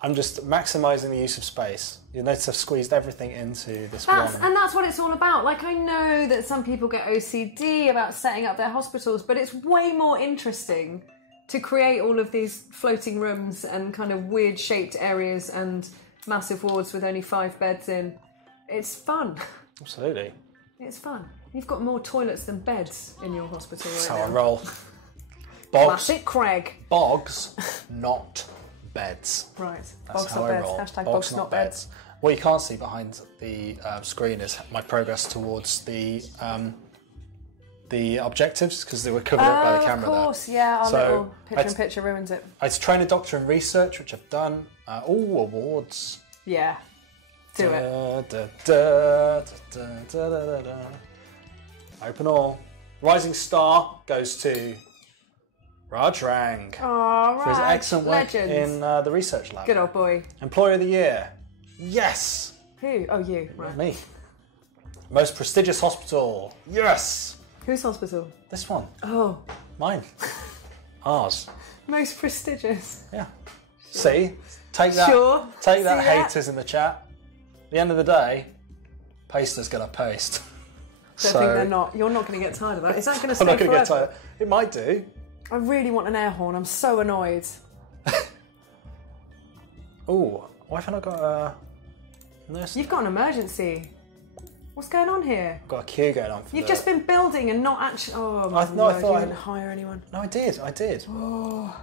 I'm just maximising the use of space. You'll notice I've squeezed everything into this one. And that's what it's all about. Like, I know that some people get OCD about setting up their hospitals, but it's way more interesting to create all of these floating rooms and kind of weird shaped areas and massive wards with only 5 beds in. It's fun. Absolutely. It's fun. You've got more toilets than beds in your hospital right That's how now. I roll. Bogs. Classic Craig. Bogs, not beds. Right. That's Bogs how not I beds. roll. Hashtag bogs not beds. What you can't see behind the screen is my progress towards the objectives, because they were covered up by the camera there. Of course, yeah. Our So, little picture-in-picture ruins it. I had to train a doctor in research, which I've done. Awards. Yeah. Do it. Open all. Rising star goes to Raj Rang Oh, for his right. excellent work Legends. in the research lab. Good old boy. Employee of the year. Yes. Who? Oh, you. Right. Me. Most prestigious hospital. Yes. Whose hospital? This one. Oh. Mine. Ours. Most prestigious. Yeah. See? Take that. Sure. Take See that, that? haters in the chat. At the end of the day, Paster's going to paste. Don't think they're not. You're not going to get tired of that. Is that going to stay I'm not going to forever? get tired. It might do. I really want an air horn. I'm so annoyed. Oh, why have I not got a nurse? You've got an emergency. What's going on here? Got a queue going on for You've the... just been building and not actually... Oh, my No, I word, thought you I- didn't hire anyone. No, I did. Oh.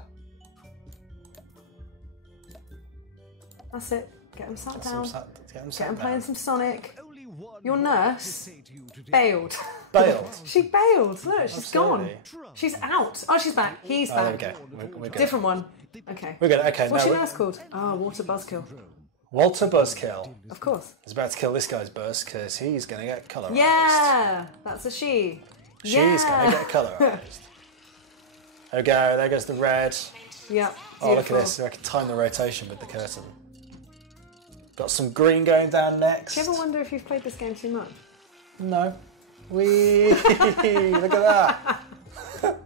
That's it. Get them sat down. Get Get them playing some Sonic. Only one Your word nurse to say to you today. bailed. Bailed. She bailed. Look, she's Absolutely. gone. She's out. Oh, she's back. He's Oh, there we back. go. We're good. Different one. Okay. We're good. Okay, What's now your nurse called? Oh, Water Buzzkill. Walter Buzzkill Of course. is about to kill this guy's buzz because he's going to get colorized. Yeah, that's a she. She's yeah. going to get colorized. There we go. There goes the red. Yep. Oh, look at this. I can time the rotation with the curtain. Got some green going down next. Do you ever wonder if you've played this game too much? No. Wee. Look at that.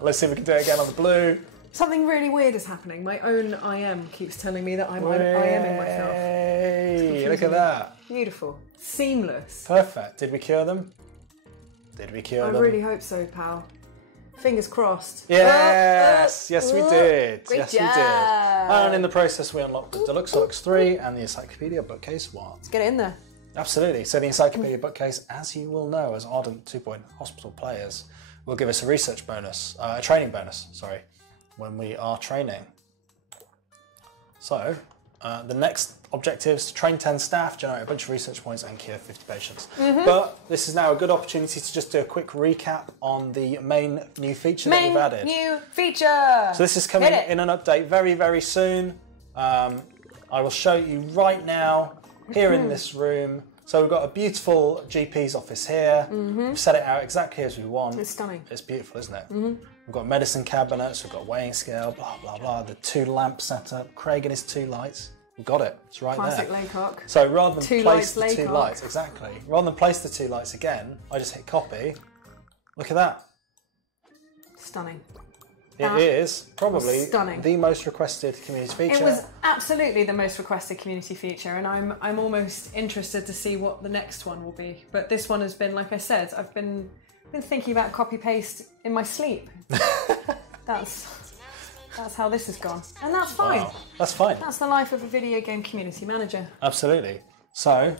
Let's see if we can do it again on the blue. Something really weird is happening. My own IM keeps telling me that I'm IMing myself. Hey, look at that. Beautiful. Seamless. Perfect. Did we cure them? Did we cure I them? really hope so, pal. Fingers crossed. Yes, yes we did. Great Yes job. we did. And in the process we unlocked the Deluxe Deluxe 3 and the Encyclopedia Bookcase 1. Let's get it in there. Absolutely. So the Encyclopedia Bookcase, as you will know as ardent 2-point hospital players, will give us a research bonus, a training bonus, sorry, when we are training. So the next objectives: train 10 staff, generate a bunch of research points, and cure 50 patients. But this is now a good opportunity to just do a quick recap on the main new feature that we've added. New feature. So this is coming Hit it. in an update very, very soon. I will show you right now here in this room. So we've got a beautiful GP's office here. We've set it out exactly as we want. It's stunning. It's beautiful, isn't it? We've got medicine cabinets, we've got weighing scale, blah, blah, blah. The 2 lamp setup, Craig and his 2 lights. We've got it. It's right Classic there. Laycock. So rather than 2 place lights, the 2 Laycock. lights, exactly. Rather than place the 2 lights again, I just hit copy. Look at that. Stunning. It That is probably stunning. the most requested community feature. It was absolutely the most requested community feature, and I'm almost interested to see what the next one will be. But this one has been, like I said, I've been thinking about copy paste in my sleep. That's how this has gone, and that's fine. Wow. That's fine. That's the life of a video game community manager. Absolutely. So,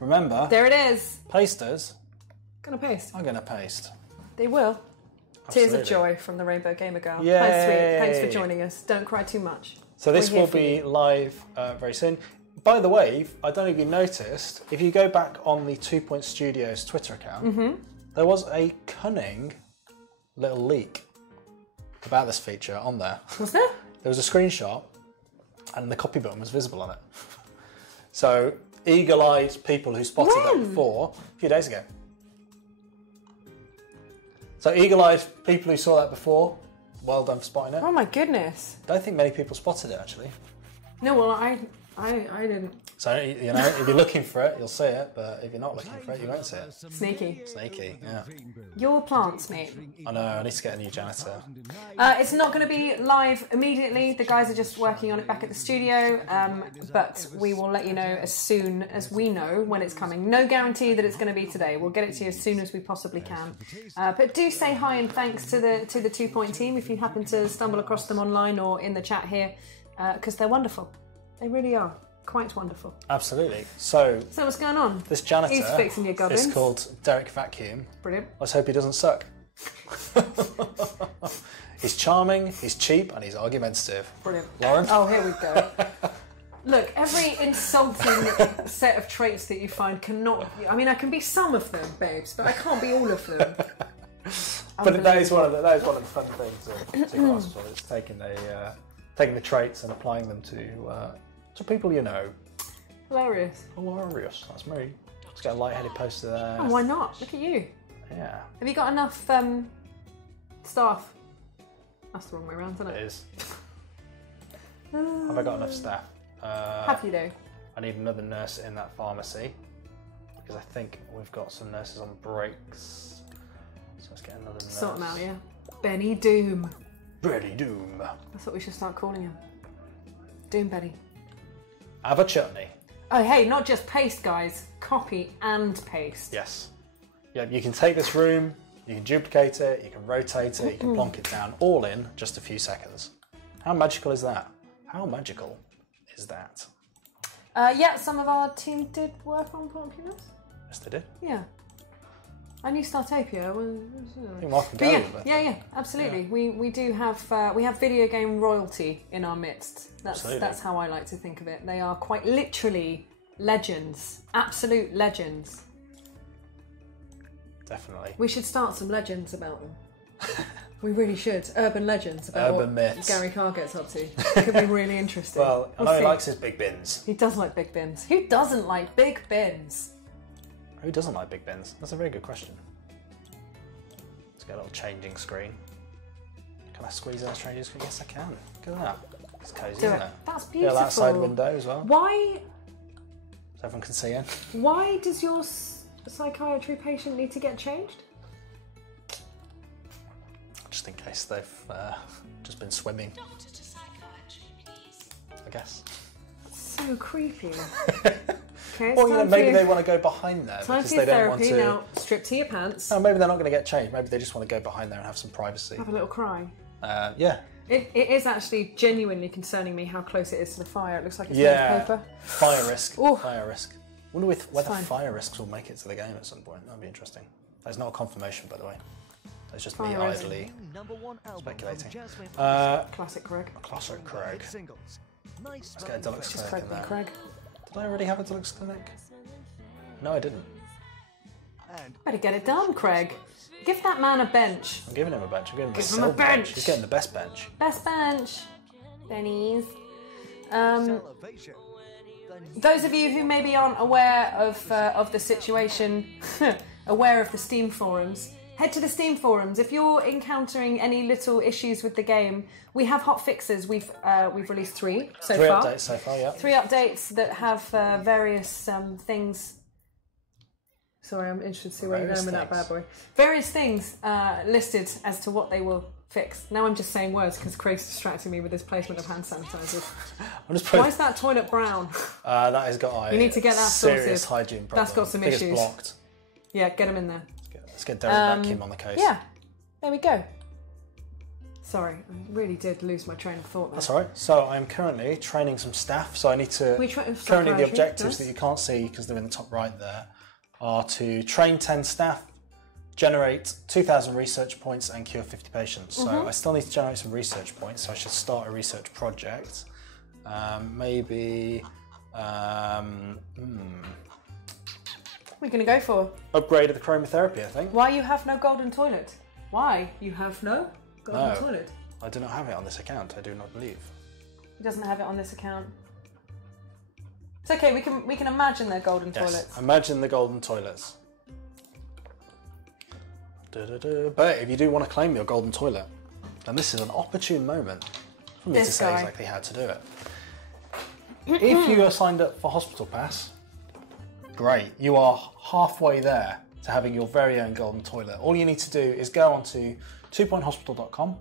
remember, There it is. pasters Gonna paste. are going to paste. They will. Tears of Absolutely. joy from the Rainbow Gamer Girl. Yay. Thanks, sweet. Thanks for joining us. Don't cry too much. So this We're here will for be you. live very soon. By the way, I don't know if you noticed, if you go back on the 2 Point Studios Twitter account, there was a cunning little leak about this feature on there. Was there? There was a screenshot and the copy button was visible on it. So eagle-eyed people who spotted that When? before, a few days ago. So eagle-eyed people who saw that before, well done for spotting it. Oh my goodness. Don't think many people spotted it actually. No, well, I didn't. So, you know, if you're looking for it, you'll see it, but if you're not looking for it, you won't see it. Sneaky. Sneaky, yeah. Your plants, mate. I know, I need to get a new janitor. It's not going to be live immediately. The guys are just working on it back at the studio, but we will let you know as soon as we know when it's coming. No guarantee that it's going to be today. We'll get it to you as soon as we possibly can. But do say hi and thanks to the 2 Point team if you happen to stumble across them online or in the chat here, because they're wonderful. They really are. quite wonderful. Absolutely. So what's going on? this janitor He's fixing your gubbins. is called Derek Vacuum. Brilliant. Let's hope he doesn't suck. He's charming, he's cheap, and he's argumentative. Brilliant. Lauren? Oh, here we go. Look, every insulting set of traits that you find cannot... I mean, I can be some of them, babes, but I can't be all of them. But that is one of the fun things of Secret Hospital. It's taking the traits and applying them to people you know. Hilarious. Hilarious. That's me. Let's get a light-headed poster there. Oh, why not? Look at you. Yeah. Have you got enough staff? That's the wrong way around, isn't it? It is. Have I got enough staff? Have you, though? I need another nurse in that pharmacy because I think we've got some nurses on breaks. So let's get another nurse. Sort them out, yeah. Benny Doom. Benny Doom. That's what we should start calling him. Doom Benny. Have a chutney. Oh, hey, not just paste, guys. Copy and paste. Yes. Yeah, you can take this room, you can duplicate it, you can rotate it, you can plonk it down, all in just a few seconds. How magical is that? How magical is that? Yeah, some of our team did work on Populous. Yes, they did. Yeah. I knew Startopia. I think Mark can go But a little bit. yeah, absolutely. Yeah. We do have we have video game royalty in our midst. That's how I like to think of it. They are quite literally legends, absolute legends. Definitely. We should start some legends about them. We really should. Urban legends about Urban what myths. Gary Carr gets up to. It could be really interesting. Well, I know he likes his big bins. He does like big bins. Who doesn't like big bins? Who doesn't like big bins? That's a very good question. Let's get a little changing screen. Can I squeeze in a changing screen? Yes, I can. Look at that. It's cozy, isn't it? That's beautiful. Yeah, that side window as well. Why? So everyone can see in. Why does your psychiatry patient need to get changed? Just in case they've just been swimming. I guess. So creepy. Okay, Or maybe they want to go behind there because they don't want to. Now, strip to your pants. No, maybe they're not going to get changed. Maybe they just want to go behind there and have some privacy. Have a little cry. Yeah. It is actually genuinely concerning me how close it is to the fire. It looks like it's made of paper. Fire risk. Ooh. Fire risk. Wonder whether fire risks will make it to the game at some point. That'd be interesting. There's not a confirmation, by the way. It's just me Fire risk. idly speculating. Classic Craig. Classic Craig. Let's get a deluxe Just clinic in there. Craig. Did I already have a deluxe clinic? No, I didn't. Better get it done, Craig. Give that man a bench. I'm giving him a bench. I'm giving him Give a him a silver bench. bench. He's getting the best bench. Best bench. Bennies. Those of you who maybe aren't aware of the situation, aware of the Steam forums, head to the Steam forums. If you're encountering any little issues with the game, we have hot fixes. We've released three so far. 3 updates so far, yeah. 3 updates that have various things. Sorry, I'm interested to see where you're going with that bad boy. Various things listed as to what they will fix. Now I'm just saying words because Craig's distracting me with his placement of hand sanitizers. Why is that toilet brown? That has got You need to get that serious sorted. hygiene problem. That's got some I think issues. It's blocked. Yeah, get him in there. Let's get Derek Vacuum on the case. Yeah, there we go. Sorry, I really did lose my train of thought there. That's all right. So I'm currently training some staff. So I need to. Currently, the objectives that you can't see because they're in the top right there are to train 10 staff, generate 2,000 research points, and cure 50 patients. So I still need to generate some research points. So I should start a research project. Maybe. What are we going to go for? Upgrade of the chromotherapy, I think. Why you have no golden toilet? Why you have no golden toilet? I do not have it on this account. I do not believe. He doesn't have it on this account. It's okay. We can imagine their golden Yes. toilets. Imagine the golden toilets. But if you do want to claim your golden toilet, then this is an opportune moment for me to say exactly how to do it. If you are signed up for Hospital Pass, great. You are halfway there to having your very own golden toilet. All you need to do is go onto 2pointhospital.com.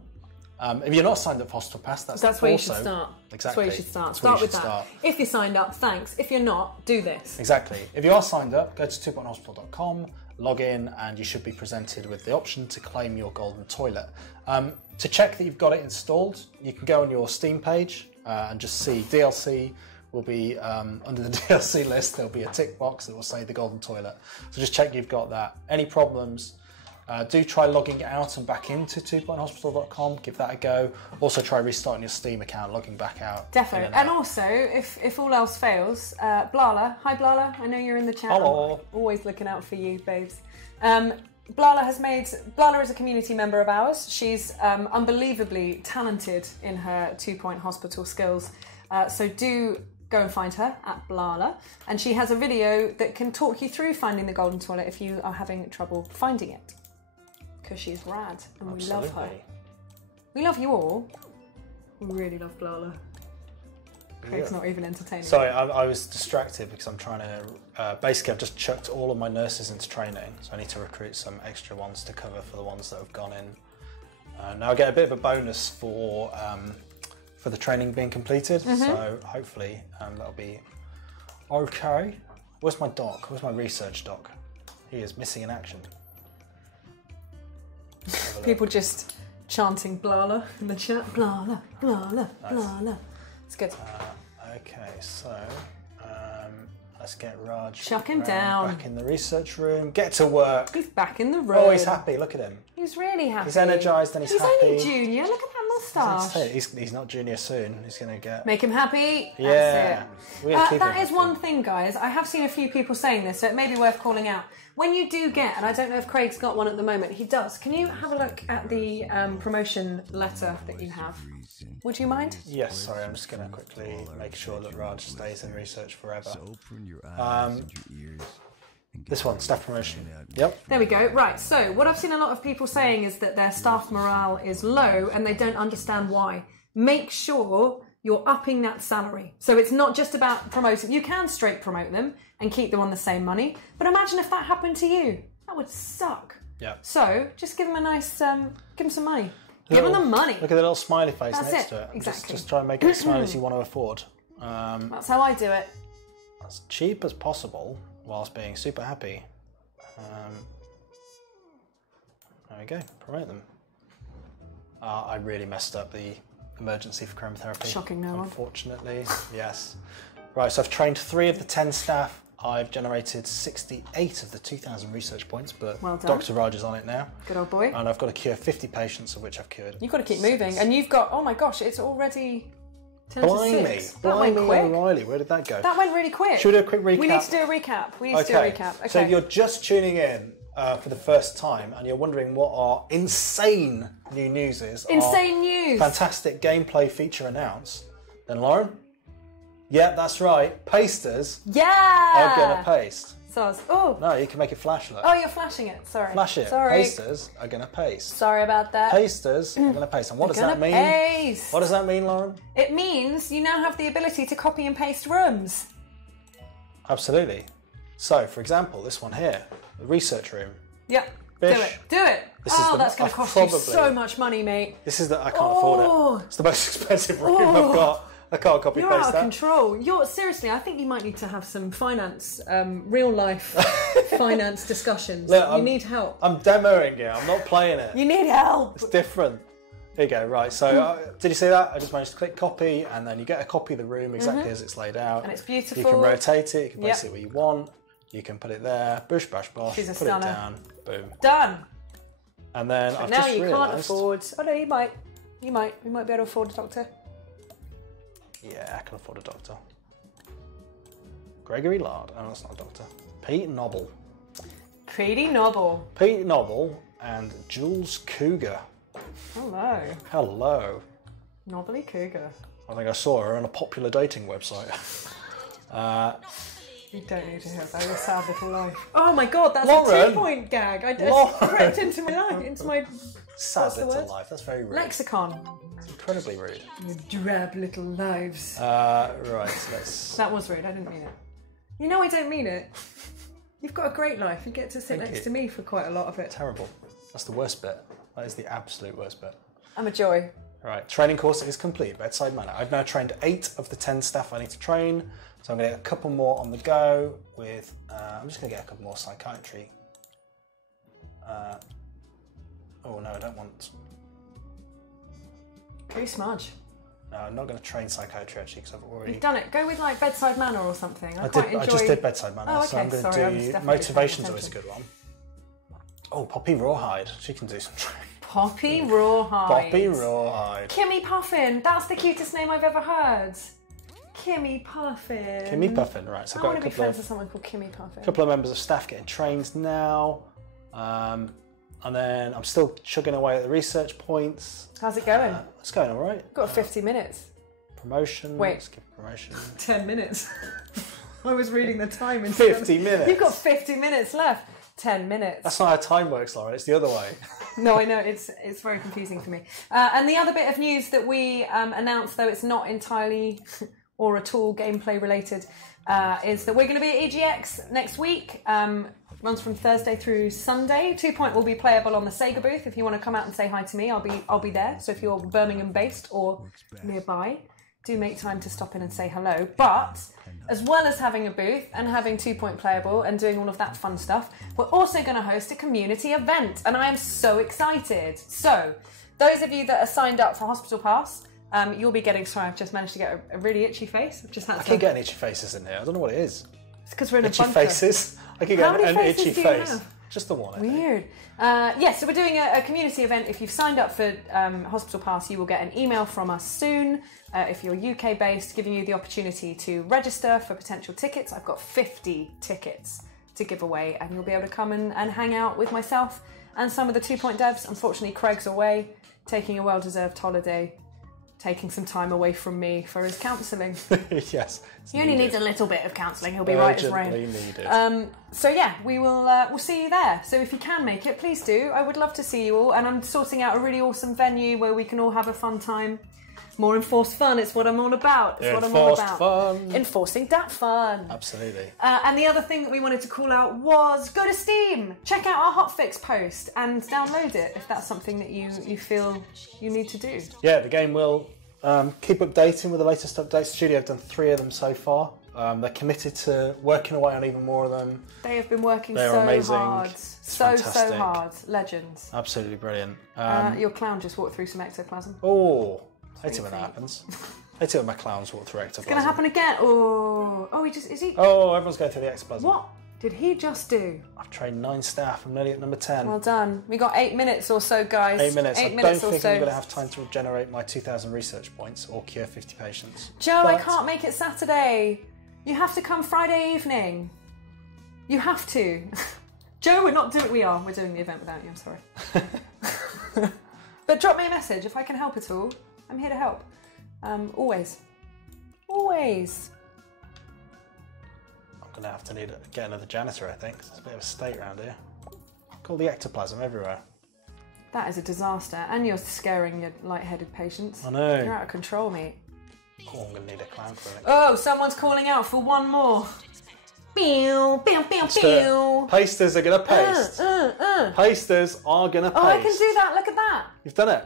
If you're not signed up for Hospital Pass, that's where you should start. Exactly. That's where you should start. That's where you Start with should that. start. If you're signed up, thanks. If you're not, do this. Exactly. If you are signed up, go to 2pointhospital.com, log in, and you should be presented with the option to claim your golden toilet. To check that you've got it installed, you can go on your Steam page and just see DLC will be under the DLC list. There'll be a tick box that will say the golden toilet. So just check you've got that. Any problems, do try logging out and back into 2pointhospital.com. Give that a go. Also try restarting your Steam account, logging back out. Definitely. And also, if all else fails, Blala. Hi, Blala. I know you're in the chat. Hello. I'm always looking out for you, babes. Blala is a community member of ours. She's unbelievably talented in her 2-point hospital skills. So do go and find her at Blala. And she has a video that can talk you through finding the golden toilet if you are having trouble finding it. Because she's rad and we love her. We love you all. We really love Blala. Craig's not even entertaining. Sorry, I was distracted because I'm trying to... basically, I've just chucked all of my nurses into training, so I need to recruit some extra ones to cover for the ones that have gone in. Now I get a bit of a bonus for the training being completed, so hopefully that'll be okay. Where's my doc? Where's my research doc? He is missing in action. People just chanting Blala in the chat. Blala, Blala, Blala. It's good. Okay, so let's get Raj Chuck him down. back in the research room. Get to work. He's back in the room. Oh, he's happy. Look at him. He's really happy. He's energised and he's happy. He's only junior. Look at that moustache. He's not junior soon. He's going to get... Make him happy. Yeah. That's it. That is one thing, guys. I have seen a few people saying this, so it may be worth calling out. When you do get, and I don't know if Craig's got one at the moment, he does. Can you have a look at the promotion letter that you have? Would you mind? Yes, sorry, I'm just going to quickly make sure that Raj stays in research forever. This one, staff promotion. Yep. There we go. Right, so what I've seen a lot of people saying is that their staff morale is low and they don't understand why. Make sure you're upping that salary. So it's not just about promoting. You can straight promote them and keep them on the same money, but imagine if that happened to you. That would suck. Yeah. So just give them a nice, give them some money. Give them the money. Look at the little smiley face That's next it. to it. Exactly. Just try and make it as smiley as you want to afford. That's how I do it. As cheap as possible whilst being super happy. There we go. Promote them. I really messed up the emergency for chromotherapy. Shocking no one. Unfortunately, yes. Right, so I've trained 3 of the 10 staff. I've generated 68 of the 2,000 research points, but well done. Dr. Raj is on it now. Good old boy. And I've got to cure 50 patients, of which I've cured. You've got to keep moving, and you've got, oh my gosh, it's already 10 Blimey, to 6. That went quick. O'Reilly, where did that go? That went really quick. Should we do a quick recap? We need to do a recap. Okay. So you're just tuning in for the first time and you're wondering what our insane new news is. Insane news. Fantastic gameplay feature announced. Then Lauren? Yeah, that's right. Pasters are going to paste. Oh. No, you can make it flash. Look. Oh, you're flashing it. Sorry. Flash it. Sorry. Pasters are going to paste. Sorry about that. Pasters are going to paste. And what does that mean? Paste. What does that mean, Lauren? It means you now have the ability to copy and paste rooms. Absolutely. So, for example, this one here, the research room. Yeah. Bish. Do it. That's going to cost you so much money, mate. This is I can't afford it. It's the most expensive room I've got. I can't copy You're paste out of that. control. Seriously, I think you might need to have some finance, real life finance discussions. Look, you need help. I'm demoing it. I'm not playing it. You need help. It's different. Here you go. Right. So did you see that? I just managed to click copy, and then you get a copy of the room exactly as it's laid out. And it's beautiful. You can rotate it. You can place it where you want. You can put it there. Bush, bash, bosh. She's a put stunner. it down. Boom. Done. And then But I've now just you realised... can't afford. Oh no, you might. You might be able to afford a doctor. Yeah, I can afford a doctor. Gregory Lard. Oh, that's not a doctor. Pete Nobble. Pretty noble. Pete Nobble and Jules Cougar. Hello. Hello. Knobbly Cougar. I think I saw her on a popular dating website. You don't need to hear about your sad little life. Oh my god, that's Lauren. a 2-point gag. I just crept into my life, into my Sad little life. That's very rude. lexicon. It's incredibly rude. Your drab little lives. Right, let's... That was rude, I didn't mean it. You know I don't mean it. You've got a great life. You get to sit next to me for quite a lot of it. Terrible. That's the worst bit. That is the absolute worst bit. I'm a joy. Right, training course is complete. Bedside manner. I've now trained 8 of the 10 staff I need to train. So I'm going to get a couple more on the go with... I'm just going to get a couple more psychiatry. Oh no, I don't want... True smudge. No, I'm not going to train psychiatry actually because I've already... You've done it. Go with like Bedside Manner or something. I just did Bedside Manner, Oh, okay. so I'm going to do... Motivation's always a good one. Oh, Poppy Rawhide. She can do some training. Poppy Rawhide. Poppy Rawhide. Kimmy Puffin. That's the cutest name I've ever heard. Kimmy Puffin. Kimmy Puffin, right. So I I've want got to be friends with someone called Kimmy Puffin. a couple of members of staff getting trained now. And then I'm still chugging away at the research points. How's it going? It's going all right. Got 50 minutes. Promotion. Wait. Let's give promotion. 10 minutes. I was reading the time. 50 minutes. You've got 50 minutes left. 10 minutes. That's not how time works, Lauren. It's the other way. No, I know. It's very confusing for me. And the other bit of news that we announced, though it's not entirely or at all gameplay related, is that we're going to be at EGX next week. Runs from Thursday through Sunday. 2 Point will be playable on the Sega booth. If you want to come out and say hi to me, I'll be there. So if you're Birmingham based or nearby, do make time to stop in and say hello. But as well as having a booth and having 2 Point playable and doing all of that fun stuff, we're also going to host a community event, and I am so excited. So those of you that are signed up for Hospital Pass, you'll be getting... Sorry, I've just managed to get a really itchy face. I've just had I keep getting itchy faces in here. I don't know what it is. It's because we're in Itchy a bunker. faces. I keep getting an faces itchy do you face. have? Just the one. I think. Weird. Yes, so we're doing a community event. If you've signed up for Hospital Pass, you will get an email from us soon. If you're UK based, giving you the opportunity to register for potential tickets. I've got 50 tickets to give away, and you'll be able to come and hang out with myself and some of the 2 Point devs. Unfortunately, Craig's away, taking a well-deserved holiday, taking some time away from me for his counselling. Yes. He only needs a little bit of counselling. He'll be right as rain. Needed. So yeah, we'll see you there. So if you can make it, please do. I would love to see you all, and I'm sorting out a really awesome venue where we can all have a fun time. More enforced fun. It's what I'm all about. It's what I'm all about. Fun. Enforcing that fun. Absolutely. And the other thing that we wanted to call out was go to Steam. Check out our hotfix post and download it if that's something that you feel you need to do. Yeah, the game will keep updating with the latest updates. Studio have done 3 of them so far. They're committed to working away on even more of them. They have been working They're so amazing. hard. It's So fantastic. hard. Legends. Absolutely brilliant. Your clown just walked through some ectoplasm. Oh, I hate it when that happens. I hate it when my clowns walk through ectoplasm. It's going to happen again. Oh, is he? Oh, everyone's going through the ectoplasm. What did he just do? I've trained 9 staff. I'm nearly at number 10. Well done. We got 8 minutes or so, guys. 8 minutes. 8 I minutes don't or think so. I'm going to have time to generate my 2,000 research points or cure 50 patients. Joe, I But- can't make it Saturday. You have to come Friday evening. You have to. Joe, we're doing the event without you, I'm sorry. But drop me a message if I can help at all. I'm here to help. Always. Always. I'm going to have to get another janitor, I think. It's a bit of a state around here. Got the ectoplasm everywhere. That is a disaster. And you're scaring your light-headed patients. I know. You're out of control, mate. Oh, I'm going to need a clown clinic. Oh, someone's calling out for one more. Pew, pew, pew, Let's do it. pew. Pasters are going to paste. Pasters are going to paste. Oh, I can do that. Look at that. You've done it.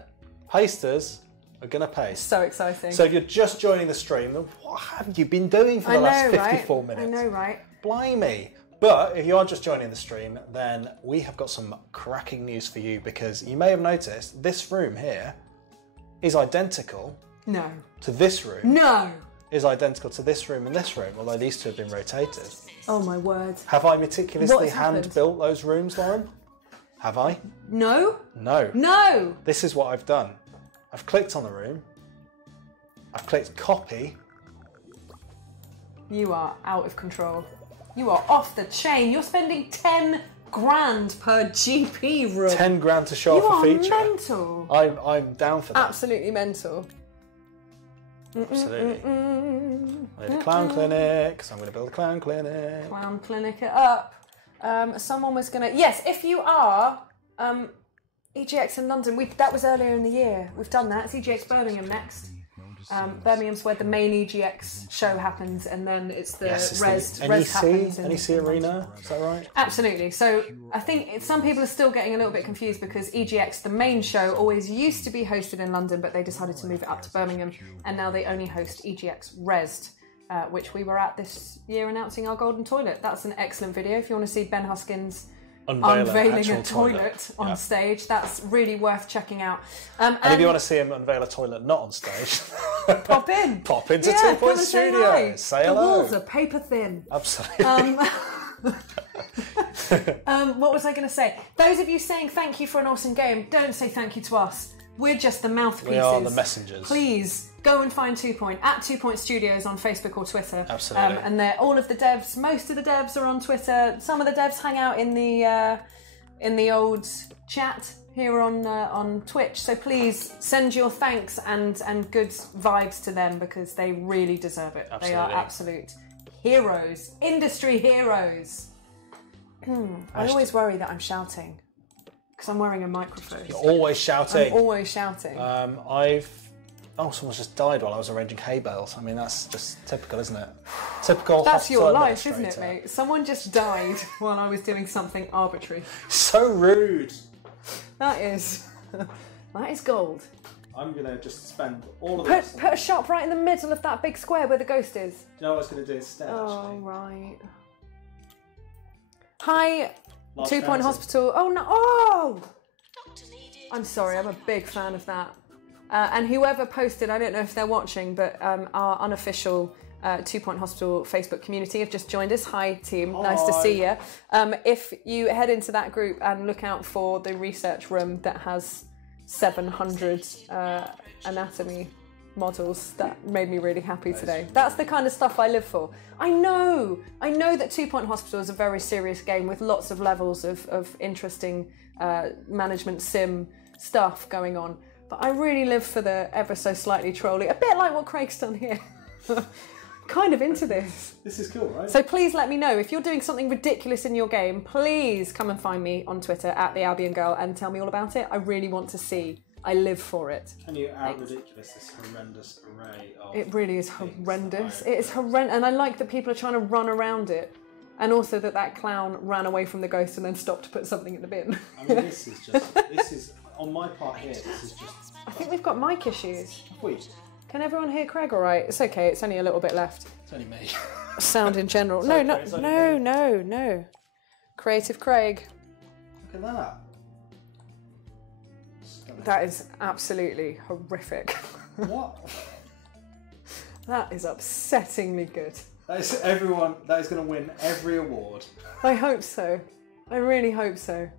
Pasters are going to paste. So exciting. So if you're just joining the stream, then what have you been doing for the last 54 minutes? I know, right? Blimey. But if you are just joining the stream, then we have got some cracking news for you, because you may have noticed this room here is identical No. to this room. No. Is identical to this room and this room, although these two have been rotated. Oh my word. Have I meticulously What's happened? hand-built those rooms, Lauren? Have I? No? No. No! This is what I've done. I've clicked on the room. I've clicked copy. You are out of control. You are off the chain. You're spending 10 grand per GP room. 10 grand to show You off a are feature. mental. I'm down for that. Absolutely mental. Absolutely. I need a clown clinic, so I'm going to build a clown clinic. Clown clinic it up. Someone was going to... Yes, if you are... EGX in London, that was earlier in the year. We've done that. It's EGX Birmingham next. Birmingham's where the main EGX show happens, and then it's the Res happens. NEC Arena, is that right? Absolutely. So I think some people are still getting a little bit confused, because EGX, the main show, always used to be hosted in London, but they decided to move it up to Birmingham, and now they only host EGX Res, which we were at this year announcing our golden toilet. That's an excellent video if you want to see Ben Huskins unveiling a toilet on stage. That's really worth checking out. And if you want to see him unveil a toilet not on stage, pop in. Pop into Yeah, 2 come Point and say Studio. hi. Say the hello. walls are paper thin. Absolutely. What was I going to say? Those of you saying thank you for an awesome game, don't say thank you to us. We're just the mouthpieces. We are the messengers. Please go and find 2 Point at 2 Point Studios on Facebook or Twitter. Absolutely. And they're all of the devs. Most of the devs are on Twitter. Some of the devs hang out in the old chat here on Twitch. So please send your thanks and good vibes to them because they really deserve it. Absolutely. They are absolute heroes, industry heroes. I always worry that I'm shouting because I'm wearing a microphone. You're always shouting. I'm always shouting. Someone's just died while I was arranging hay bales. I mean, that's just typical, isn't it? Typical. That's hospital your life, isn't it, administrator. mate? Someone just died while I was doing something arbitrary. So rude. That is gold. I'm gonna just spend all of Put a shop right in the middle of that big square where the ghost is. Do you know what I was gonna do instead? Oh, right. Hi, Large 2 Point fountain. Hospital. Oh, no. Oh! I'm sorry, I'm a big fan of that. And whoever posted, I don't know if they're watching, but our unofficial 2 Point Hospital Facebook community have just joined us. Hi, team. Nice to see you. If you head into that group and look out for the research room that has 700 anatomy models, that made me really happy today. That's the kind of stuff I live for. I know that 2 Point Hospital is a very serious game with lots of levels of interesting management sim stuff going on, but I really live for the ever so slightly trolly, a bit like what Craig's done here. Kind of into this. This is cool, right? So please let me know if you're doing something ridiculous in your game. Please come and find me on Twitter at the Albion Girl and tell me all about it. I really want to see. I live for it. Can you out ridiculous this horrendous array of... It really is horrendous. It is horrendous, and I like that people are trying to run around it, and also that clown ran away from the ghost and then stopped to put something in the bin. I mean, this is on my part here. This is just. I think we've got mic issues. Wait, Can everyone hear Craig all right? It's okay. It's only a little bit left. it's only me. Sound in general. Sorry, No, Craig, it's only me. no. Creative Craig. Look at that. That is absolutely horrific. What? That is upsettingly good. That is everyone. That is going to win every award. I hope so. I really hope so.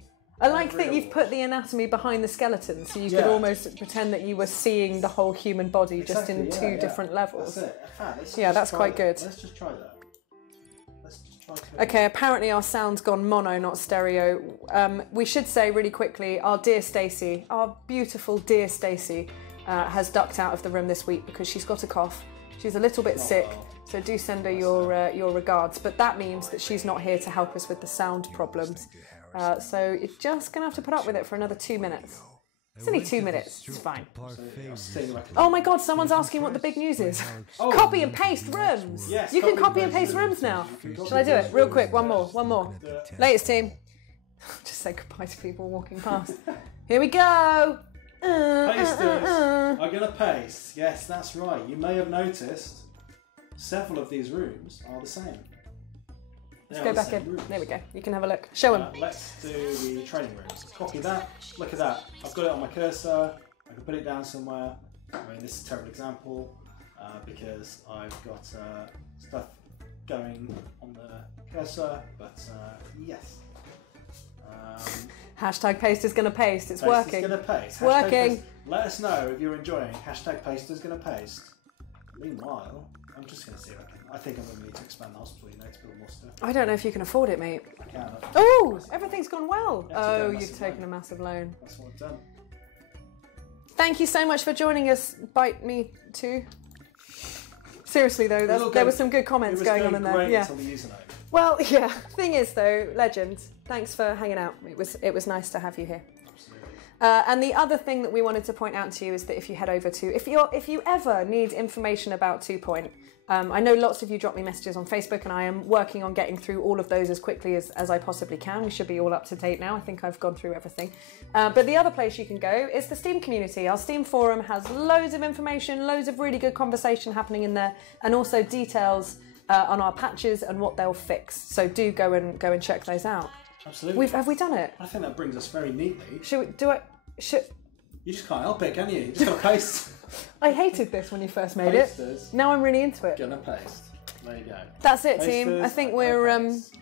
I like Every that you've award. put the anatomy behind the skeleton, so you could Yeah. almost pretend that you were seeing the whole human body just in two different levels. That's it. In fact, let's Yeah, just that's try quite that. good. Let's just try that. Let's just try to... Okay, apparently our sound's gone mono, not stereo. We should say really quickly, our dear Stacey, our beautiful dear Stacey, has ducked out of the room this week because she's got a cough. She's a little bit sick, well. so do send her your regards. But that means that she's not here to help us with the sound problems. So you're just going to have to put up with it for another 2 minutes. It's only 2 minutes, it's fine. Oh my god, someone's asking what the big news is. Copy and paste rooms! Yes, You can copy copy and and paste paste rooms now. rooms. Shall I do it? Real quick, one more. Yeah. Latest team. Just say goodbye to people walking past. Here we go! Pasters are going to paste. Yes, that's right. You may have noticed several of these rooms are the same. Let's go back in. There we go. You can have a look. Show them. Let's do the training rooms. Copy that. Look at that. I've got it on my cursor. I can put it down somewhere. I mean, this is a terrible example because I've got stuff going on the cursor, but yes. Hashtag paste is going to paste. It's working. It's going to paste. It's working. Paste. Let us know if you're enjoying. Hashtag paste is going to paste. Meanwhile, I'm just going to see if I can. I think I'm going to need to expand the hospital, to build more stuff. I don't know if you can afford it, mate. I can. Oh, everything's gone well. You have to go Oh, massive you've taken loan. a massive loan. That's what I've done. Thank you so much for joining us. Bite me too. Seriously though, there were some good comments going on in there. Yeah. Until the username. Well, yeah. Thing is though, legend. Thanks for hanging out. It was nice to have you here. Absolutely. And the other thing that we wanted to point out to you is that if you head over to, if you ever need information about 2 Point, I know lots of you drop me messages on Facebook, and I am working on getting through all of those as quickly as I possibly can. We should be all up to date now. I think I've gone through everything. But the other place you can go is the Steam community. Our Steam forum has loads of information, loads of really good conversation happening in there, and also details on our patches and what they'll fix. So do go and check those out. Absolutely. Have we done it? I think that brings us very neatly. Should we do it? You just can't help it, can you? You just got to paste. I hated this when you first made Pasters. it. Now I'm really into it. Gonna paste. There you go. That's it, team. Pasters I think and we're. paste.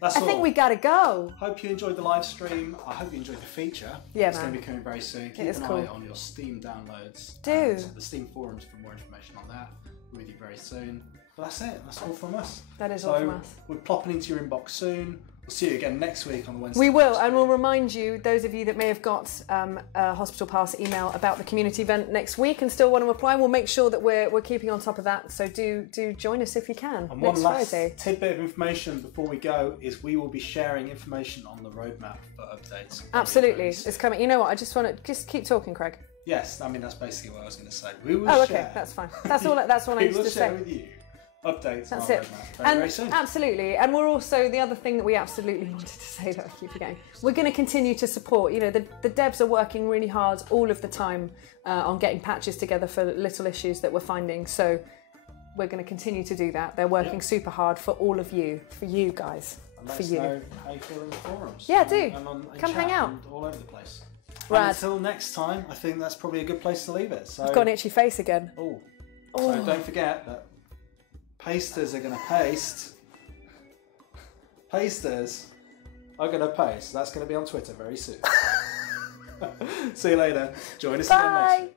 That's I all. think we gotta go. Hope you enjoyed the live stream. I hope you enjoyed the feature. Yeah, it's man. going to be coming very soon. Keep is an cool. eye on your Steam downloads. Do. And the Steam forums for more information on that. We'll be with you very soon. But that's it. That's all from us. That is all from us. We're plopping into your inbox soon. We'll see you again next week on Wednesday. We will, and we'll remind you, those of you that may have got a Hospital Pass email about the community event next week and still want to apply, we'll make sure that we're keeping on top of that. So do join us if you can. And next one last Friday. tidbit of information before we go is we will be sharing information on the roadmap for updates. Absolutely, it's coming. You know what? I just want to keep talking, Craig. Yes, I mean that's basically what I was going to say. We will Oh, share. okay, that's fine. That's all I we needed will to share say. with you updates That's on it. our roadmap very soon. Absolutely. And we're also, the other thing that we absolutely wanted to say that I keep forgetting, we're going to continue to support. You know, the devs are working really hard all of the time on getting patches together for little issues that we're finding. So we're going to continue to do that. They're working super hard for all of you, for you guys, And let for us you. know how you feel in the forums. Yeah, and, do. And on, Come chat hang out. and all over the place. Rad. And until next time, I think that's probably a good place to leave it. So, I've got an itchy face again. Oh. So don't forget that pasters are going to paste. Pasters are going to paste. That's going to be on Twitter very soon. See you later. Join us again next week.